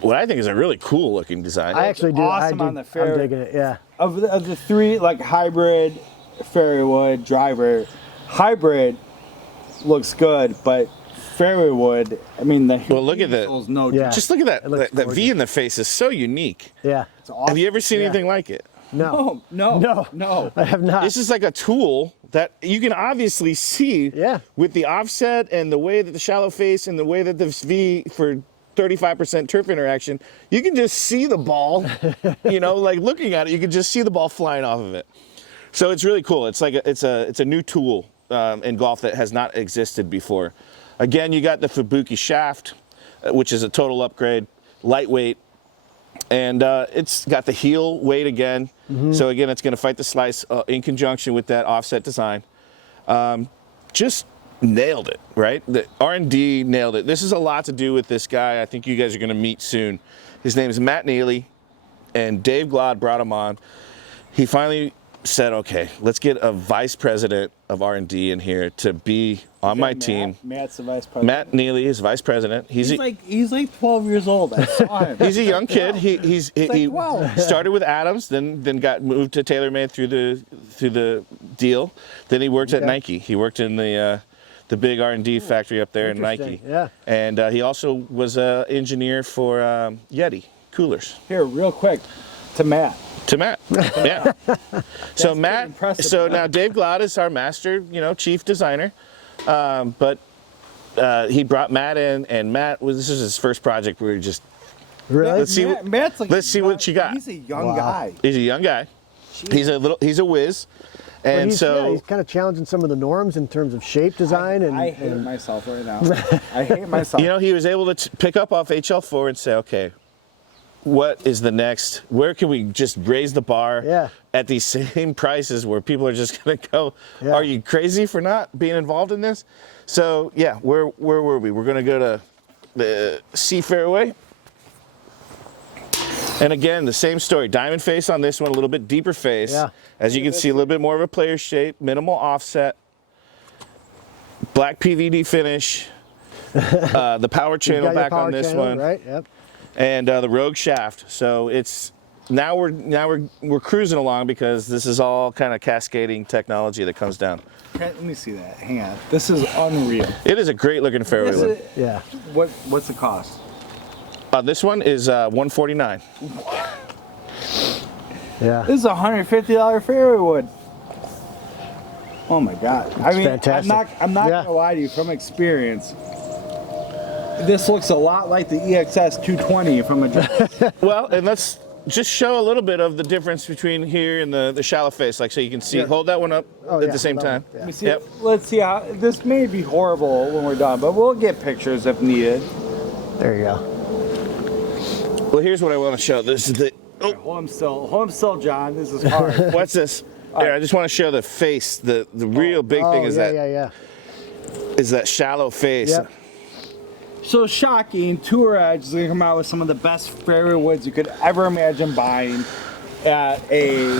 what I think is a really cool looking design. I actually do. Awesome on the fairway. I'm digging it. Yeah. Of the three, like hybrid, fairway wood, driver, hybrid looks good, but fairway wood, I mean, look at that. No, Yeah. Just look at that. looks That V in the face is so unique. Yeah. it's awesome. Have you ever seen anything like it? No. No. I have not. This is like a tool that you can obviously see with the offset and the way that the shallow face and the way that this V for 35% turf interaction, you can just see the ball, you know, like looking at it, you can just see the ball flying off of it. So it's really cool. It's like it's a new tool in golf that has not existed before. Again, you got the Fubuki shaft, which is a total upgrade, lightweight, and it's got the heel weight again. So again, it's going to fight the slice in conjunction with that offset design. Just nailed it, right? The R&D nailed it. This is a lot to do with this guy I think you guys are going to meet soon. His name is Matt Neely, and Dave Glod brought him on. He finally said, okay, let's get a vice president of R&D in here to be on my team. Matt's the vice president. Matt Neely is vice president. He's like 12 years old. I saw him. He's a young kid. He wow. started with Adams, then got moved to TaylorMade through the deal. Then he worked at Nike. He worked in the big R&D factory up there in Nike. Yeah. And he also was an engineer for Yeti coolers. Here, real quick, to Matt. Yeah. So Matt, impressive, so man. now Dave Glod is our master, chief designer. But he brought Matt in, and Matt this is his first project. We were just Really? let's see Matt's like let's see what you got. He's a young guy. He's a young guy. Jeez. He's a whiz. And he's kind of challenging some of the norms in terms of shape design. I hate myself right now. I hate myself. He was able to pick up off HL4 and say, okay, what is the next? Where can we just raise the bar at these same prices where people are just going to go, are you crazy for not being involved in this? So, where were we? We're going to go to the C fairway. And again, the same story. Diamond face on this one, a little bit deeper face. Yeah. As you can see, a little bit more of a player shape, minimal offset, black PVD finish, the power channel back on this one, right? Yep. and the Rogue shaft. So it's now we're cruising along because this is all kind of cascading technology that comes down. Let me see that. Hang on. This is unreal. It is a great looking fairway wood. Yeah. What's the cost? This one is $149. Yeah. This is a $150 fairway wood. Oh my God! I mean, fantastic. I'm not gonna lie to you. From experience, this looks a lot like the EXS 220 from a. Well, and let's just show a little bit of the difference between here and the shallow face, like so you can see. Hold that one up at the same time. Let me see. Let's see how this may be horrible when we're done, but we'll get pictures if needed. There you go. Well, here's what I want to show. This is the. Oh. Hold him still, John. This is hard. What's this? Here, I just want to show the face. The real big thing is is that shallow face. Yep. So shocking. Tour Edge is going to come out with some of the best fairway woods you could ever imagine buying at a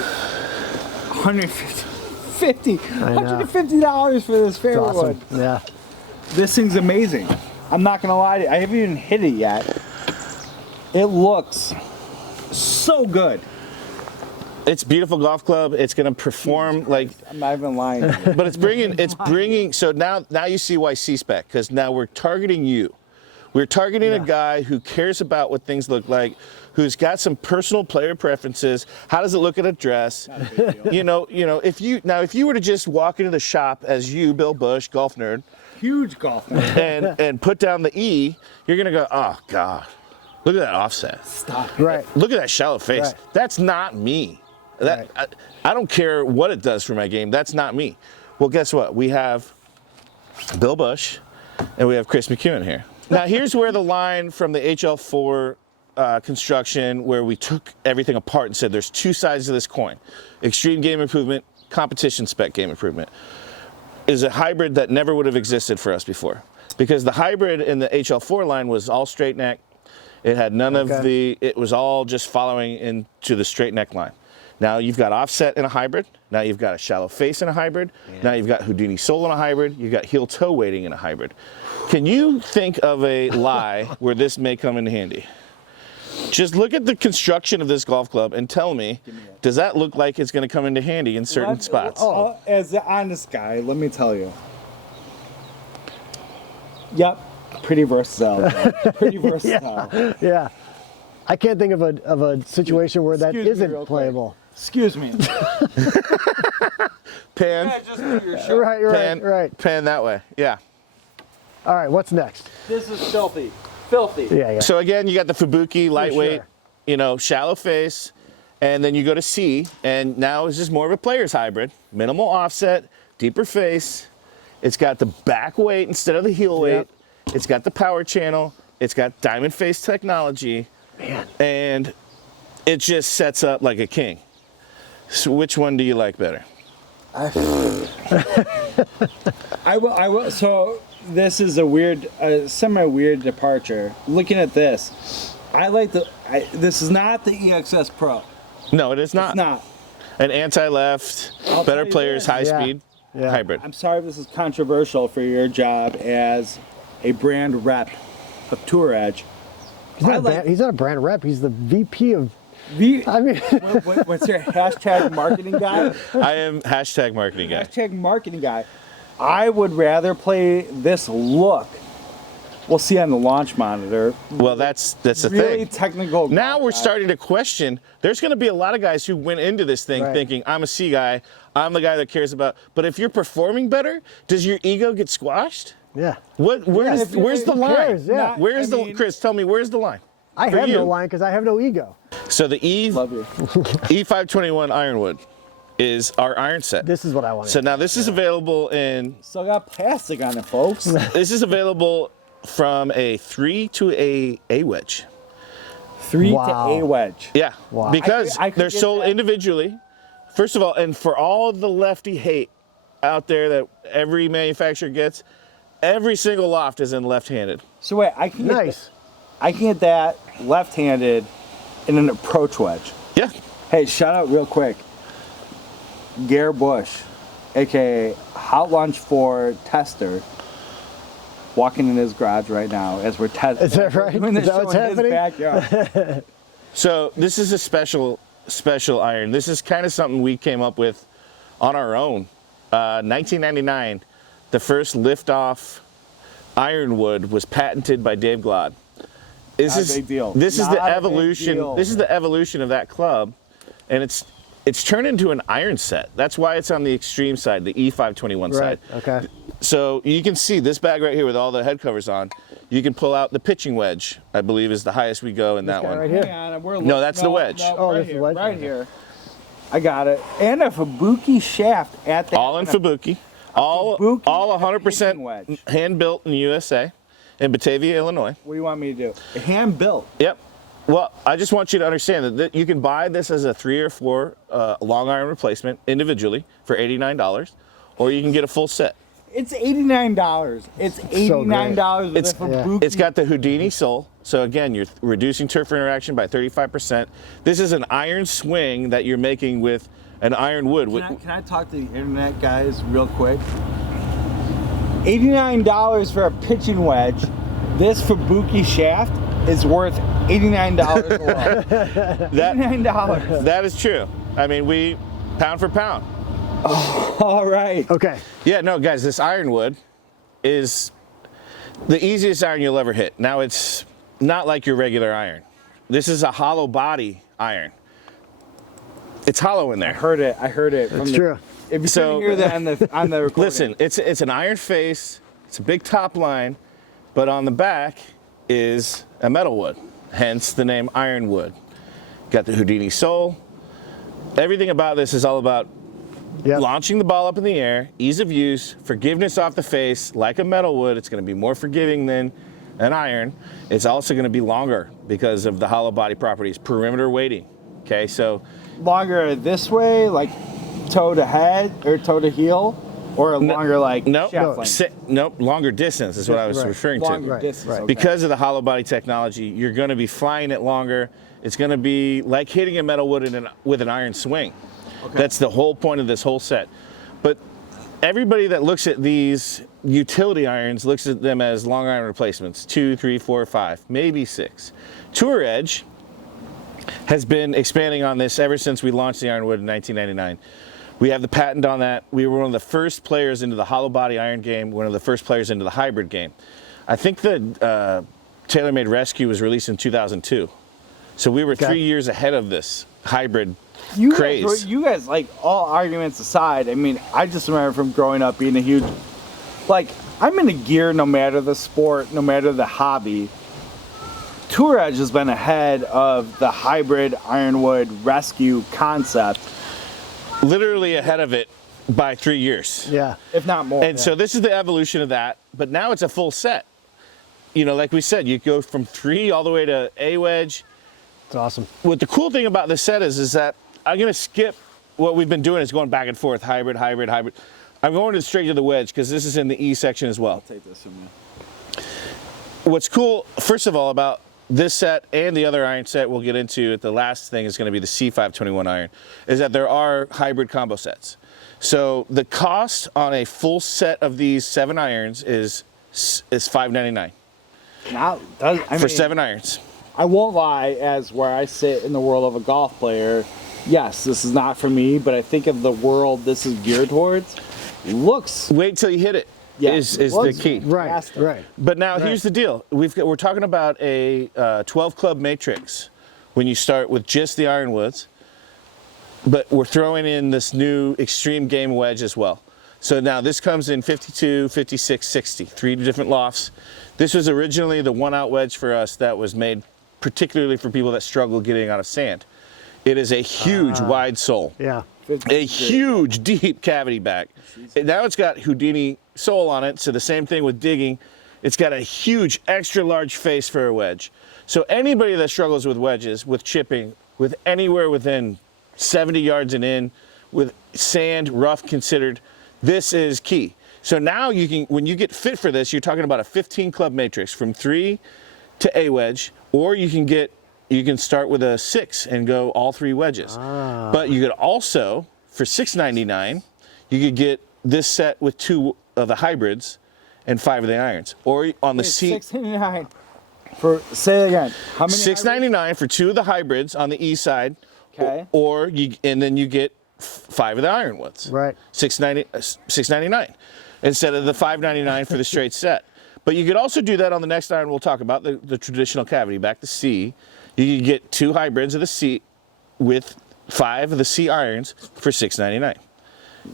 $150 for this fairway It's awesome. wood. Yeah. This thing's amazing. I'm not going to lie to you. I haven't even hit it yet. It looks so good. It's a beautiful golf club. It's going to perform like. I'm not even lying. But it's bringing. So now you see why C-Spec, because now we're targeting you. We're targeting a guy who cares about what things look like, who's got some personal player preferences. How does it look at a dress? Not a big deal. If you were to just walk into the shop as you, Bill Bush, golf nerd, Huge golf nerd. and put down the E, you're gonna go, oh God, look at that offset. Stop. Right. Look at that shallow face. Right. That's not me. That I don't care what it does for my game. That's not me. Well, guess what? We have Bill Bush and we have Chris McEwen here. Now, here's where the line from the HL4 construction, where we took everything apart and said there's two sides of this coin. Extreme game improvement, competition spec game improvement, is a hybrid that never would have existed for us before. Because the hybrid in the HL4 line was all straight neck. It had none of it was all just following into the straight neck line. Now you've got offset in a hybrid. Now you've got a shallow face in a hybrid. Yeah. Now you've got Houdini sole in a hybrid. You've got heel toe weighting in a hybrid. Can you think of a lie where this may come in handy? Just look at the construction of this golf club and tell me, does that look like it's going to come into handy in certain spots? Oh, as the honest guy, let me tell you. Yep, pretty versatile. Pretty versatile. Yeah. I can't think of a situation where that isn't playable. Excuse me. Pan. Yeah, just do your show. Right. Pan that way. Yeah. All right, what's next? This is filthy. Filthy. Yeah. So again, you got the Fubuki lightweight, sure. Shallow face, and then you go to C, and now it's just more of a player's hybrid. Minimal offset, deeper face. It's got the back weight instead of the heel weight. It's got the power channel. It's got diamond face technology. Man. And it just sets up like a king. So which one do you like better? I will. So this is a semi-weird departure. Looking at this, this is not the EXS Pro. No, it is not. It's not. An anti-left, better players, high speed hybrid. I'm sorry if this is controversial for your job as a brand rep of Tour Edge. He's not a brand rep. He's the VP of. What's your hashtag marketing guy? I am hashtag marketing guy. Hashtag marketing guy. I would rather play this look. We'll see on the launch monitor. Well, that's the really thing. Technical. Now we're starting to question. There's going to be a lot of guys who went into this thing thinking, I'm a C guy. I'm the guy that cares about. But if you're performing better, does your ego get squashed? Yeah. Where's the line? Yeah. Chris, tell me, where's the line? I have no line because I have no ego. So the Love you. E521 Ironwood is our iron set. This is what I want. So now this is available in. Still got plastic on it, folks. This is available from a 3 to a wedge. 3 to a wedge. Yeah. Wow. Because I could they're get sold that. individually. First of all, and for all the lefty hate out there that every manufacturer gets, every single loft is in left-handed. So wait, I can get that left-handed in an approach wedge. Yeah. Hey, shout out real quick. Gare Bush, aka Hot Lunch 4 tester, walking in his garage right now as we're testing. Is that right? Doing this Is that what's show in his happening? backyard. So this is a special iron. This is kind of something we came up with on our own. 1999, the first lift-off ironwood was patented by Dave Glod. Not a big deal. This is the Not a big evolution. deal. This is the evolution of that club, and it's turned into an iron set. That's why it's on the extreme side, the E521 side. Okay. So you can see this bag right here with all the head covers on. You can pull out the pitching wedge, I believe is the highest we go in that one. Right here. Hang on, No, that's the wedge. Oh, right this is here, wedge? right here. I got it. And a Fubuki shaft at that. All in Fubuki. All Fubuki 100% wedge. hand built in the USA, in Batavia, Illinois. What do you want me to do? Hand built. Yep. Well, I just want you to understand that you can buy this as a 3 or 4 long iron replacement individually for $89, or you can get a full set. It's $89. It's $89 with a Fubuki. It's got the Houdini sole, so again, you're reducing turf interaction by 35%. This is an iron swing that you're making with an iron wood. Can I talk to the internet guys real quick? $89 for a pitching wedge. This Fubuki shaft is worth $89 alone. $89. That is true. I mean, we pound for pound. All right. Okay. Yeah, no, guys, this ironwood is the easiest iron you'll ever hit. Now, it's not like your regular iron. this is a hollow body iron. It's hollow in I there. heard it. It's true. If you So- couldn't hear that on the recording. Listen, it's an iron face. It's a big top line, but on the back is a metal wood. Hence the name Ironwood. Got the Houdini sole. Everything about this is all about Yep. launching the ball up in the air, ease of use, forgiveness off the face. Like a metal wood, it's going to be more forgiving than an iron. It's also going to be longer because of the hollow body properties. Perimeter weighting. Okay, so Longer this way, like toe to head or toe to heel, or longer like nope, shaft length? nope, longer distance is what I was Right. referring Longer to. Right, distance. right. Okay. Because of the hollow body technology, you're going to be flying it longer. It's going to be like hitting a metal wood with an iron swing. That's the whole point of this whole set. But everybody that looks at these utility irons looks at them as long iron replacements, 2, 3, 4, 5, maybe 6. Tour Edge has been expanding on this ever since we launched the Ironwood in 1999. We have the patent on that. We were one of the first players into the hollow body iron game, one of the first players into the hybrid game. I think the TaylorMade Rescue was released in 2002. So we were 3 years ahead of this hybrid craze. You guys, like, all arguments aside, I mean, I just remember from growing up being a huge, like, I'm into gear no matter the sport, no matter the hobby. Tour Edge has been ahead of the hybrid Ironwood Rescue concept, Literally ahead of it by 3 years. Yeah. if not more. And so this is the evolution of that, but now it's a full set. You know, like we said, you go from 3 all the way to A wedge. It's awesome. What the cool thing about this set is that I'm going to skip what we've been doing is going back and forth, hybrid, hybrid, hybrid. I'm going straight to the wedge because this is in the E section as well. Take this from you. What's cool, first of all, about this set and the other iron set we'll get into, the last thing is going to be the C521 iron, is that there are hybrid combo sets. So the cost on a full set of these 7 irons is $5.99 for 7 irons. I won't lie, as where I sit in the world of a golf player, yes, this is not for me, but I think of the world this is geared towards, looks, Wait till you hit it. Yeah, is it the looks key. Right, fantastic. right. But now here's the deal. We're talking about a 12 club matrix when you start with just the ironwoods, but we're throwing in this new extreme game wedge as well. So now this comes in 52, 56, 60, 3 different lofts. This was originally the 1-out wedge for us that was made particularly for people that struggle getting out of sand. It is a huge wide sole. Yeah. A huge deep cavity back. And now it's got Houdini sole on it, so the same thing with digging. It's got a huge extra large face for a wedge. So anybody that struggles with wedges, with chipping, with anywhere within 70 yards and in, with sand, rough considered, this is key. So now you can, when you get fit for this, you're talking about a 15 club matrix from 3 to A wedge, or you can start with a 6 and go all 3 wedges. But you could also, for $6.99, you could get this set with 2 of the hybrids and 5 of the irons. Or on the C, $6.99 for, say it again, how many? $6.99 for 2 of the hybrids on the E side. Okay. And then you get 5 of the ironwoods. Right. $6.99 instead of the $5.99 for the straight set. But you could also do that on the next iron we'll talk about, the traditional cavity back, the C. You could get 2 hybrids of the C with 5 of the C irons for $6.99.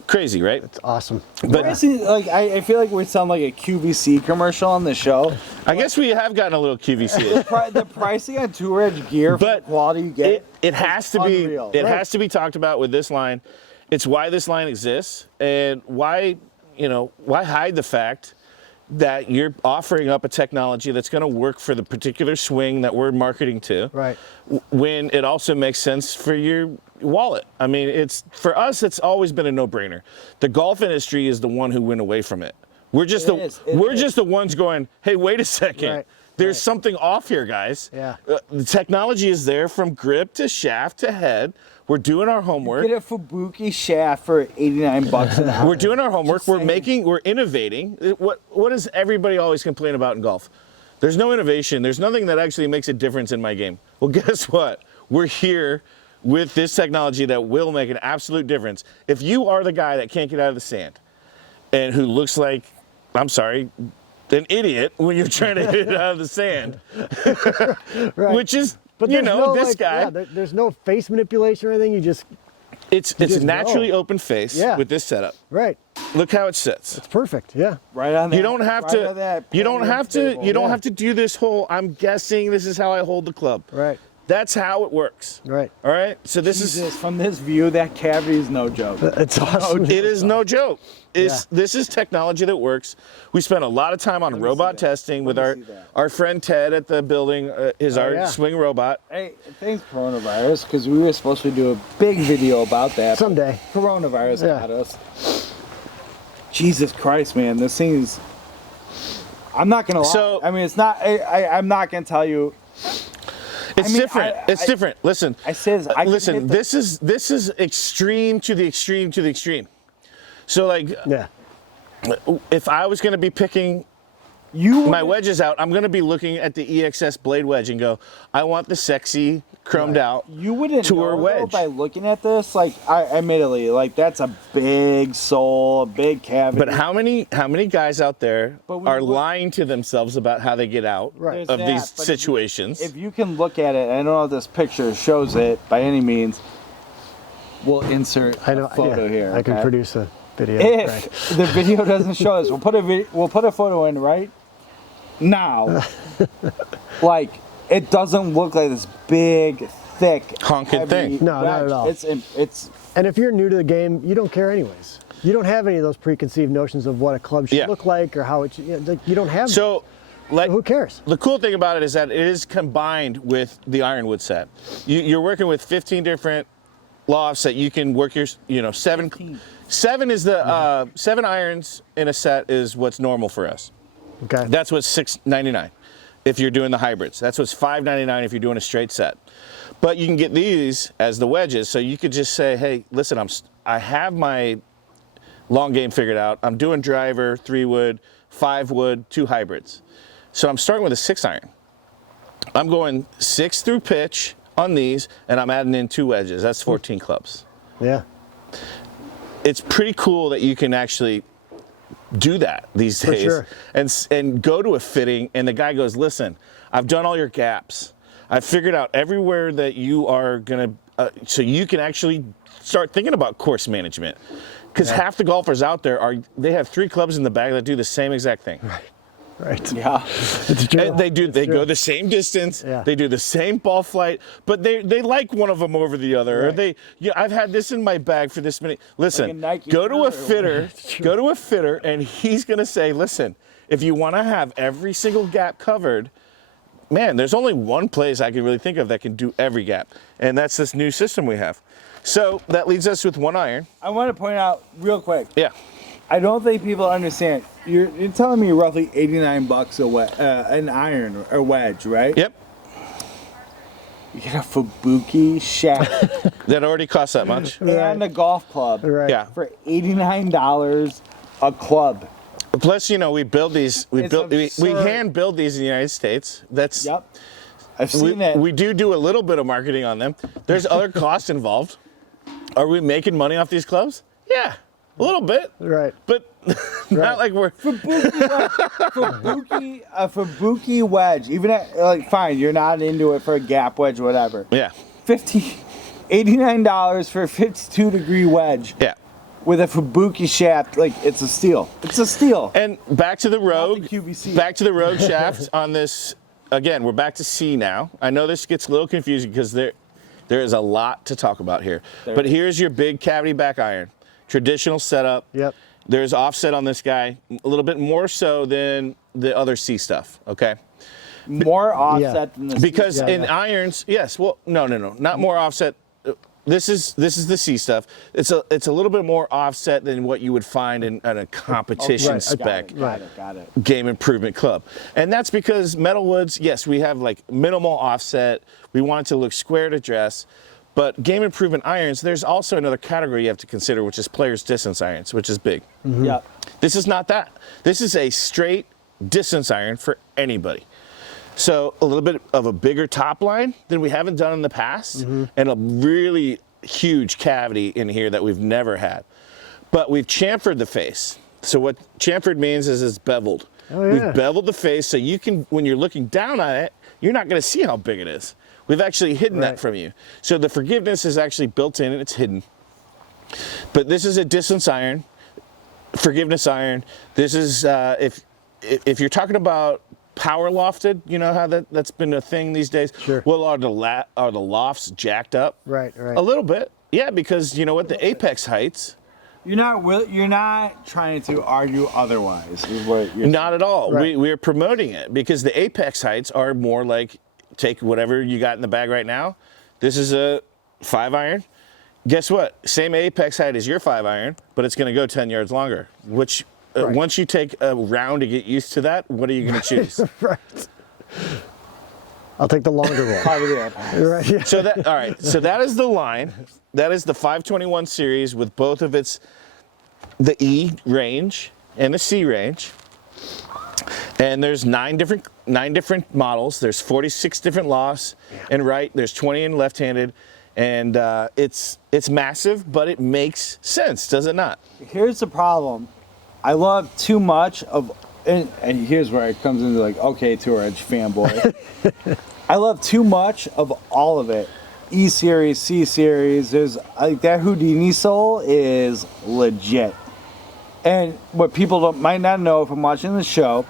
Crazy, right? It's awesome. But Like, I feel like we sound like a QVC commercial on the show. I guess we have gotten a little QVC. The pricing on Tour Edge gear for the But quality you get, it has to be unreal. it has to be talked about with this line. It's why this line exists and why hide the fact that you're offering up a technology that's going to work for the particular swing that we're marketing to. Right. When it also makes sense for your wallet. I mean, for us, it's always been a no-brainer. The golf industry is the one who went away from it. We're just just the ones going, hey, wait a second. Right. There's something off here, guys. Yeah. The technology is there from grip to shaft to head. We're doing our homework. get a Fubuki shaft for $89 an hour. We're doing our homework. Just We're saying. we're innovating. What does everybody always complain about in golf? There's no innovation. There's nothing that actually makes a difference in my game. Well, guess what? We're here with this technology that will make an absolute difference. If you are the guy that can't get out of the sand and who looks like, I'm sorry, an idiot when you're trying to hit it out of the sand, Right. which is But you there's know, no, this like, guy. yeah, there's no face manipulation or anything. You just It's just naturally go. open face Yeah. with this setup. right. Look how it sits. It's perfect. Yeah. Right on that. You don't have right on that to. You don't patio have to. table. You don't Yeah. have to do this whole. I'm guessing this is how I hold the club. Right. That's how it works. Right. All right. So this Jesus, from this view, that cavity is no joke. It's awesome. is. It is no joke. Yeah. This is technology that works. We spent a lot of time on robot see that. testing with Let me see that. our friend Ted at the building. Our yeah. swing robot. Hey, thanks coronavirus, because we were supposed to do a big video about that. Someday. Coronavirus Yeah. got us. Jesus Christ, man, this thing is. I'm not gonna lie. So- I mean, it's not. I'm not gonna tell you. It's I mean, different. It's different. Listen. I says I can Listen. hit the- This is extreme to the extreme to the extreme. So like, Yeah. if I was going to be picking You my wedges out, I'm going to be looking at the EXS blade wedge and go, I want the sexy chromed out. You wouldn't tour know though, wedge. by looking at this. Like, admittedly, like that's a big sole, a big cavity. But how many guys out there But we are would- lying to themselves about how they get out Right. There's of that, these but situations? If you can look at it, I don't know if this picture shows it by any means. We'll insert I know. a photo yeah, here. I can okay? produce a video. If right. the video doesn't show us, we'll put a photo in right now. Like, it doesn't look like this big, thick, Honking heavy thing. No, not wedge. at all. It's And if you're new to the game, you don't care anyways. You don't have any of those preconceived notions of what a club should Yeah. look like or how it should. You don't have. So, like, who cares? the cool thing about it is that it is combined with the ironwood set. You're working with 15 different lofts that you can work your, 7. 15. 7 is the 7 irons in a set is what's normal for us. Okay. That's what's $6.99 if you're doing the hybrids. That's what's $5.99 if you're doing a straight set. But you can get these as the wedges, so you could just say, "Hey, listen, I have my long game figured out. I'm doing driver, 3 wood, 5 wood, 2 hybrids. So I'm starting with a 6 iron. I'm going 6 through pitch on these, and I'm adding in 2 wedges. That's 14 clubs. Yeah. It's pretty cool that you can actually do that these For days sure. and go to a fitting and the guy goes, listen, I've done all your gaps. I've figured out everywhere that you are going to, so you can actually start thinking about course management. Because half the golfers out there they have 3 clubs in the bag that do the same exact thing. Right. yeah. It's true. And they It's go true. the same distance, Yeah. they do the same ball flight, but they like one of them over the other. Or Right. I've had this in my bag for this many. Listen, Nike go to a fitter fitter, go to a fitter, and he's gonna say, listen, if you want to have every single gap covered, man, there's only one place I can really think of that can do every gap, and that's this new system we have. So that leads us with 1 iron. I want to point out real quick. Yeah. I don't think people understand. You're telling me roughly $89 an iron or wedge, right? Yep. You get a Fubuki shaft That already costs that much. and a golf club Right. Yeah. for $89 a club. Plus, we build these. We It's hand absurd. build these in the United States. That's Yep. I've seen that. We do a little bit of marketing on them. There's other costs involved. Are we making money off these clubs? Yeah, a little bit. Right. But not like we're. A Fubuki wedge, even at, fine, you're not into it for a gap wedge, whatever. Yeah, $89 for a 52-degree wedge yeah. with a Fubuki shaft. It's a steal. It's a steal. And back to the Rogue. QVC. Back to the Rogue shaft on this. Again, we're back to C now. I know this gets a little confusing because there is a lot to talk about here. But here's your big cavity back iron. Traditional setup. Yep. There's offset on this guy, a little bit more so than the other C stuff, okay? More offset than the Because Yeah, in yeah. irons, yes, well, no, not more offset. This is the C stuff. It's a little bit more offset than what you would find in a competition right. spec Got it. game improvement club. And that's because metal woods, yes, we have minimal offset. We want it to look square to dress. But game improvement irons, there's also another category you have to consider, which is players distance irons, which is big. Yep. This is not that. This is a straight distance iron for anybody. So a little bit of a bigger top line than we haven't done in the past, and a really huge cavity in here that we've never had. But we've chamfered the face. So what chamfered means is it's beveled. Oh, yeah. We've beveled the face so you can, when you're looking down on it, you're not going to see how big it is. We've actually hidden Right. that from you. So the forgiveness is actually built in and it's hidden. But this is a distance iron, forgiveness iron. This is if you're talking about power lofted, you know how that's been a thing these days. Sure. Well, are the lofts jacked up? Right. A little bit, yeah, because you know what, the apex heights. You're not trying to argue otherwise, is what you're Not at all. Right. We're promoting it because the apex heights are more like take whatever you got in the bag right now. This is a 5-iron. Guess what? Same apex height as your 5-iron, but it's going to go 10 yards longer. Which Right. once you take a round to get used to that, what are you going to choose? Right. I'll take the longer one. Probably the opposite. Right. Yeah. So that all right. So that is the line. That is the 521 series with both of the E range and the C range. And there's nine different models. There's 46 different lofts and right. There's 20 in left-handed, and it's massive, but it makes sense, does it not? Here's the problem. I love too much of, and here's where it comes into like, okay, Tour Edge fanboy. I love too much of all of it. E series, C series. There's like that Houdini sole is legit. And what people might not know from watching the show,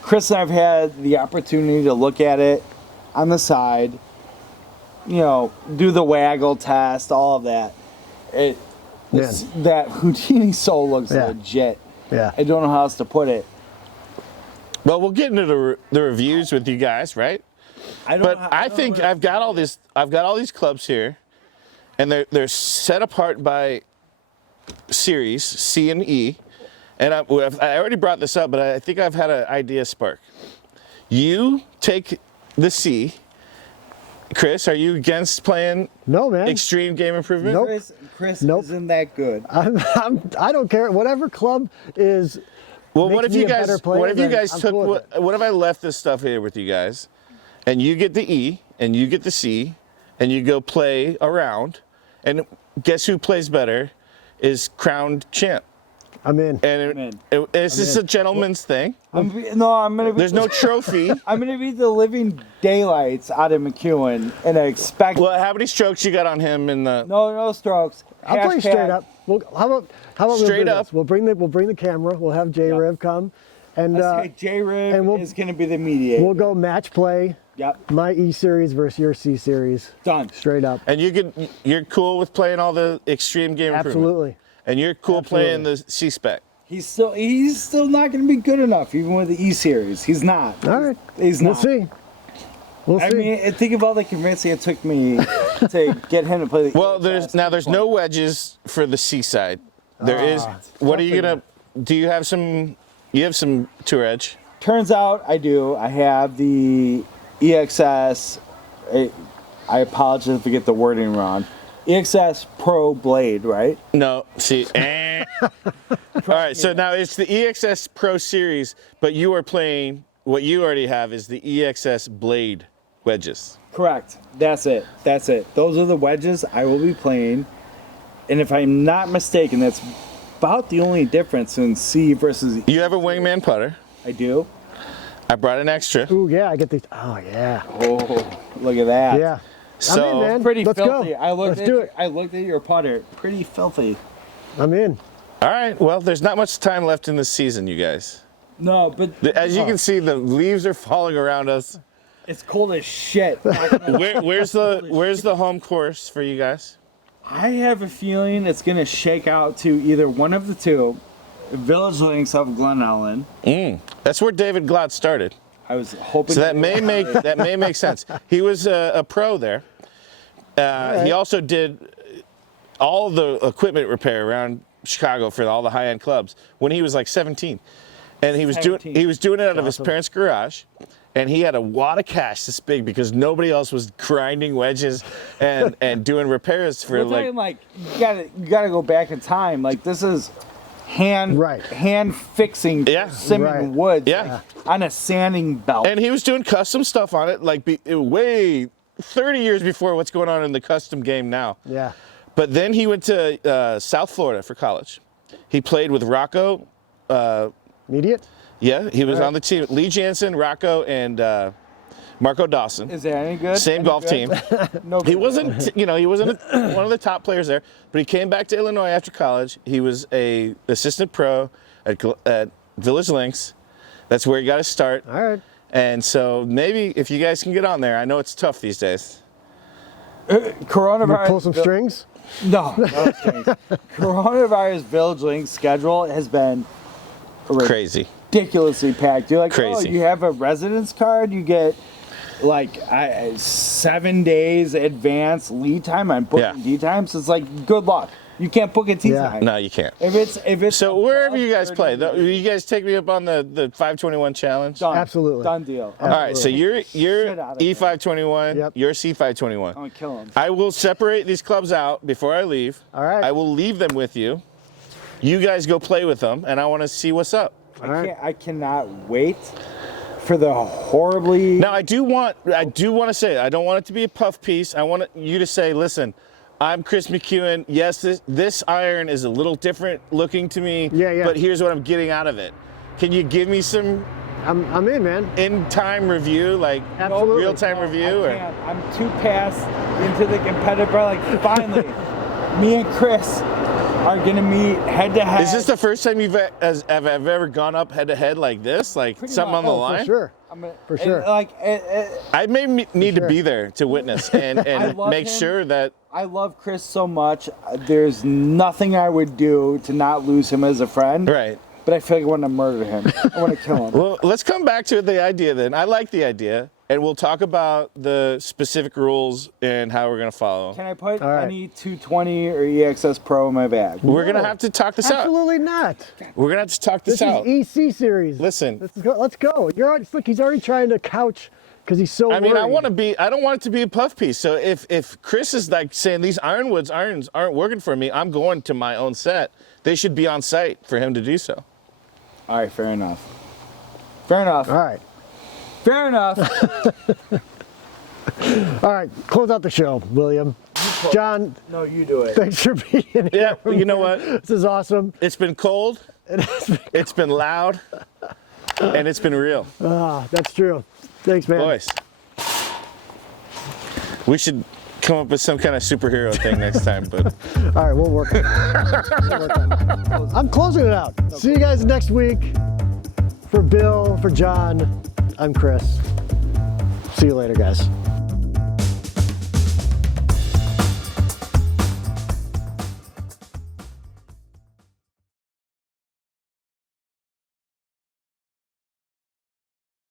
Chris and I've had the opportunity to look at it on the side, you know, do the waggle test, all of that. That Houdini sole looks legit. Yeah. I don't know how else to put it. Well, we'll get into the reviews with you guys, right? I think I've got all these clubs here, and they're set apart by series C and E. And I already brought this up, but I think I've had an idea spark. You take the C. Chris, are you against playing No, man. extreme game improvement? Nope. Chris Nope. isn't that good. I don't care. Whatever club is. Well, makes what if me you a guys? better player, What if you then guys I'm took? cool with it. What if I left this stuff here with you guys, and you get the E, and you get the C, and you go play around, and guess who plays better? Is crowned champ. I'm in. And it's just a gentleman's thing. I'm gonna be. There's no trophy. I'm gonna be the living daylights out of McEwen, and I expect Well, how many strokes you got on him in the? no strokes. I'll play straight up. Well, how about Straight we'll do up. this? We'll bring the camera. We'll have J-Riv come, and J-Riv and we'll- is gonna be the mediator. we'll go match play. Yep, My E series versus your C series. done. Straight up. And you're cool with playing all the extreme game improvement. Absolutely. And you're cool playing Absolutely. the C spec. He's still not gonna be good enough, even with the E series. He's not. All right. He's not. We'll see. We'll see. I mean, think of all the convincing it took me to get him to play the. Well, there's no wedges for the C side. There is. What are you gonna? Do you have some? You have some Tour Edge. Turns out I do. I have the EXS. I apologize if I get the wording wrong. EXS Pro Blade, right? No, see. All right, so now it's the EXS Pro Series, but you are playing. What you already have is the EXS Blade wedges. Correct. That's it. Those are the wedges I will be playing. And if I'm not mistaken, that's about the only difference in C versus E. You have a wingman putter. I do. I brought an extra. Ooh, yeah, I get these. Oh, yeah. Oh, look at that. Yeah. So I'm in, man. Pretty Let's filthy. go. Let's do it. I looked at your putter. Pretty filthy. I'm in. all right. Well, there's not much time left in this season, you guys. No, but As you can see, the leaves are falling around us. it's cold as shit. Where's the home course for you guys? I have a feeling it's gonna shake out to either one of the two. Village Links of Glen Ellen. That's where David Glott started. I was hoping. So that may make sense. He was a pro there. He also did all the equipment repair around Chicago for all the high-end clubs when he was like 17, and he was doing it out of his parents' garage, and he had a wad of cash this big because nobody else was grinding wedges and doing repairs for We're talking like you gotta go back in time. Like this is hand fixing Simmon woods on a sanding belt. And he was doing custom stuff on it like way 30 years before what's going on in the custom game now. Yeah. But then he went to South Florida for college. He played with Rocco. Immediate? Yeah, he was on the team. Lee Jansen, Rocco, and Marco Dawson. Is that any good? Same Any golf good? team. No. He wasn't, he wasn't one of the top players there, but he came back to Illinois after college. He was a assistant pro at Village Links. That's where he got his start. All right. And so maybe if you guys can get on there, I know it's tough these days. Coronavirus. Pull some strings. No strings. Coronavirus Village Link schedule has been Crazy. ridiculously packed. You're like, Crazy. oh, you have a residence card, you get like 7 days advance lead time on booking tee time. So it's like, good luck. You can't book a tee time. No, you can't. If it's So wherever you guys 30 play, days, you guys take me up on the 521 challenge. done. Absolutely. Done deal. All right, so you're Shit out of it. E521, Yep. you're C521. I'm gonna kill him. I will separate these clubs out before I leave. All right. I will leave them with you. You guys go play with them, and I want to see what's up. I cannot wait for the horribly. Now, I do want to say, I don't want it to be a puff piece. I want you to say, listen, I'm Chris McEwen. Yes, this iron is a little different looking to me, Yeah. but here's what I'm getting out of it. Can you give me some I'm in, man. in-time review, like Absolutely. real-time review? I can't. I'm too past into the competitive. Like, finally, me and Chris are gonna meet head to head. Is this the first time have ever gone up head-to-head like this? Like Pretty something on much. the For line? sure. For sure. Like, I may need to sure. be there to witness and love make him. sure that I love Chris so much. There's nothing I would do to not lose him as a friend. right. But I feel like I want to murder him. I want to kill him. Well, let's come back to the idea then. I like the idea, and we'll talk about the specific rules and how we're going to follow. Can I put All right. any 220 or EXS Pro in my bag? We're going to have to talk this out. Absolutely not. We're going to have to talk this This out. is EC series. Listen, Let's go. Look, he's already trying to couch because he's so I mean, worried. I don't want it to be a puff piece. So if Chris is like saying these irons aren't working for me, I'm going to my own set. They should be on site for him to do so. All right, fair enough. Fair enough. All right. Fair enough. All right. Close out the show, William. Jon, No, you do it. thanks for being here. Yeah, you know what? This is awesome. It's been cold. It's been loud. And it's been real. That's true. Thanks, man. Boys. We should come up with some kind of superhero thing next time, but All right, we'll work on it. I'm closing it out. See you guys next week. For Bill, for Jon, I'm Chris. See you later, guys.